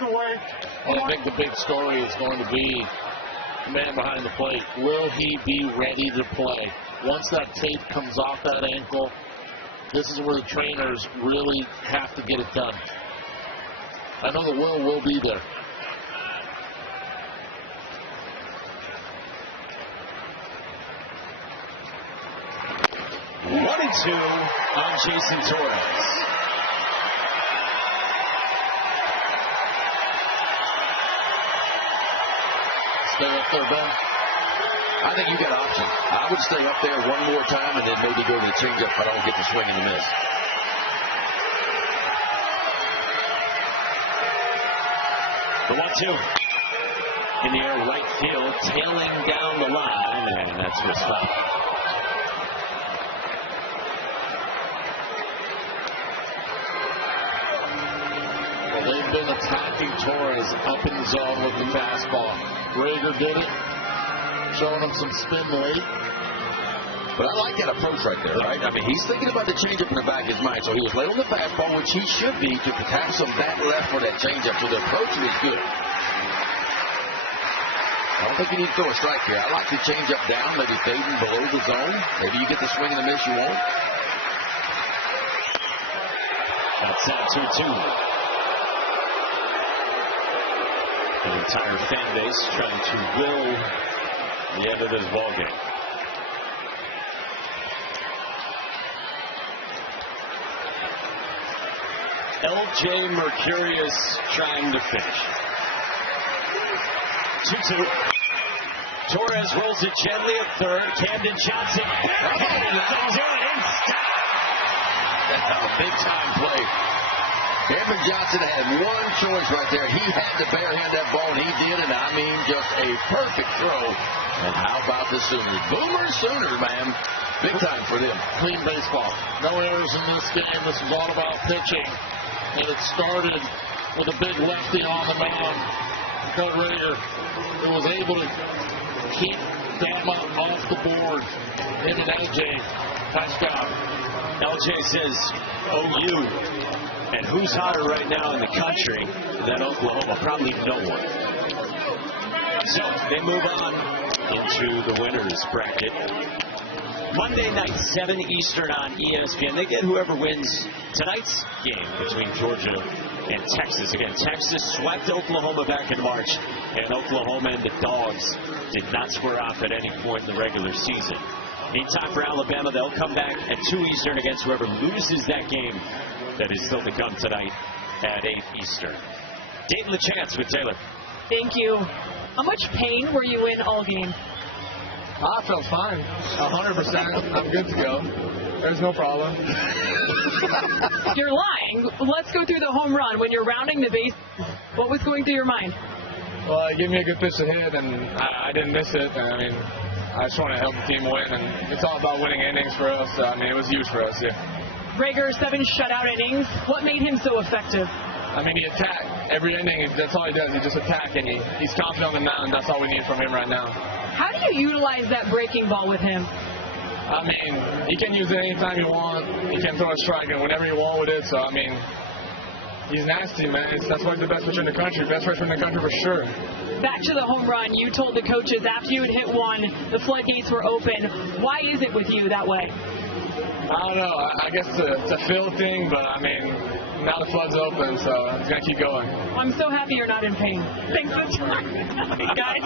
Well, I think the big story is going to be the man behind the plate. Will he be ready to play? Once that tape comes off that ankle, this is where the trainers really have to get it done. I know the will be there. One and 2 on Jason Torres. Stay up there, Ben. I think you got options. I would stay up there one more time and then maybe go to the changeup if I don't get the swing and the miss. The 1-2. In the air, right field, tailing down the line, and that's what's stopped. They've been attacking Torres up in the zone with the fastball. Rager did it, showing him some spin late. But I like that approach right there, right? I mean, he's thinking about the changeup in the back of his mind. So he was late on the fastball, which he should be, to have some back left for that changeup. So the approach is good. I don't think you need to throw a strike here. I like the changeup down, maybe fading below the zone. Maybe you get the swing and the miss you want. That's 2-2. The entire fan base trying to will the end of this ball game. LJ Mercurius trying to finish. 2-2. Torres rolls it gently at third. Camden Johnson. Big time play. Camden Johnson had one choice right there. He had to barehand that ball, and he did, and I mean just a perfect throw. And how about the Sooners? Boomer Sooners, man. Big time for them. Clean baseball. No errors in this game. This was all about pitching. And it started with a big lefty on the mound. Curt Rager, who was able to keep Bama off the board. Him and LJ. Nice job. LJ says OU. And who's hotter right now in the country than Oklahoma? Probably no one. So they move on into the winners bracket. Monday night, 7 Eastern on ESPN. They get whoever wins tonight's game between Georgia and Texas. Again, Texas swept Oklahoma back in March, and Oklahoma and the Dogs did not square off at any point in the regular season. Meantime, for Alabama, they'll come back at 2 Eastern against whoever loses that game. That is still to come tonight at 8 Eastern. Dayton LeChance with Taylor. Thank you. How much pain were you in all game? I felt fine. 100%. I'm good to go. There's no problem. You're lying. Let's go through the home run. When you're rounding the base, what was going through your mind? Well, it gave me a good pitch to hit, and I didn't miss it. I mean, I just want to help the team win, and it's all about winning innings for us. I mean, it was huge for us, yeah. Rager, 7 shutout innings. What made him so effective? I mean, he attacked. Every inning, that's all he does. He just attacks, and he's confident on the mound. That's all we need from him right now. How do you utilize that breaking ball with him? I mean, you can use it anytime you want. You can throw a strike and whenever you want with it. So, I mean, he's nasty, man. That's why he's the best pitcher in the country. Best pitcher in the country for sure. Back to the home run. You told the coaches after you had hit one, the floodgates were open. Why is it with you that way? I don't know. I guess it's a feel thing, but I mean, now the flood's open, so it's going to keep going. I'm so happy you're not in pain. Thanks for the time. Guys.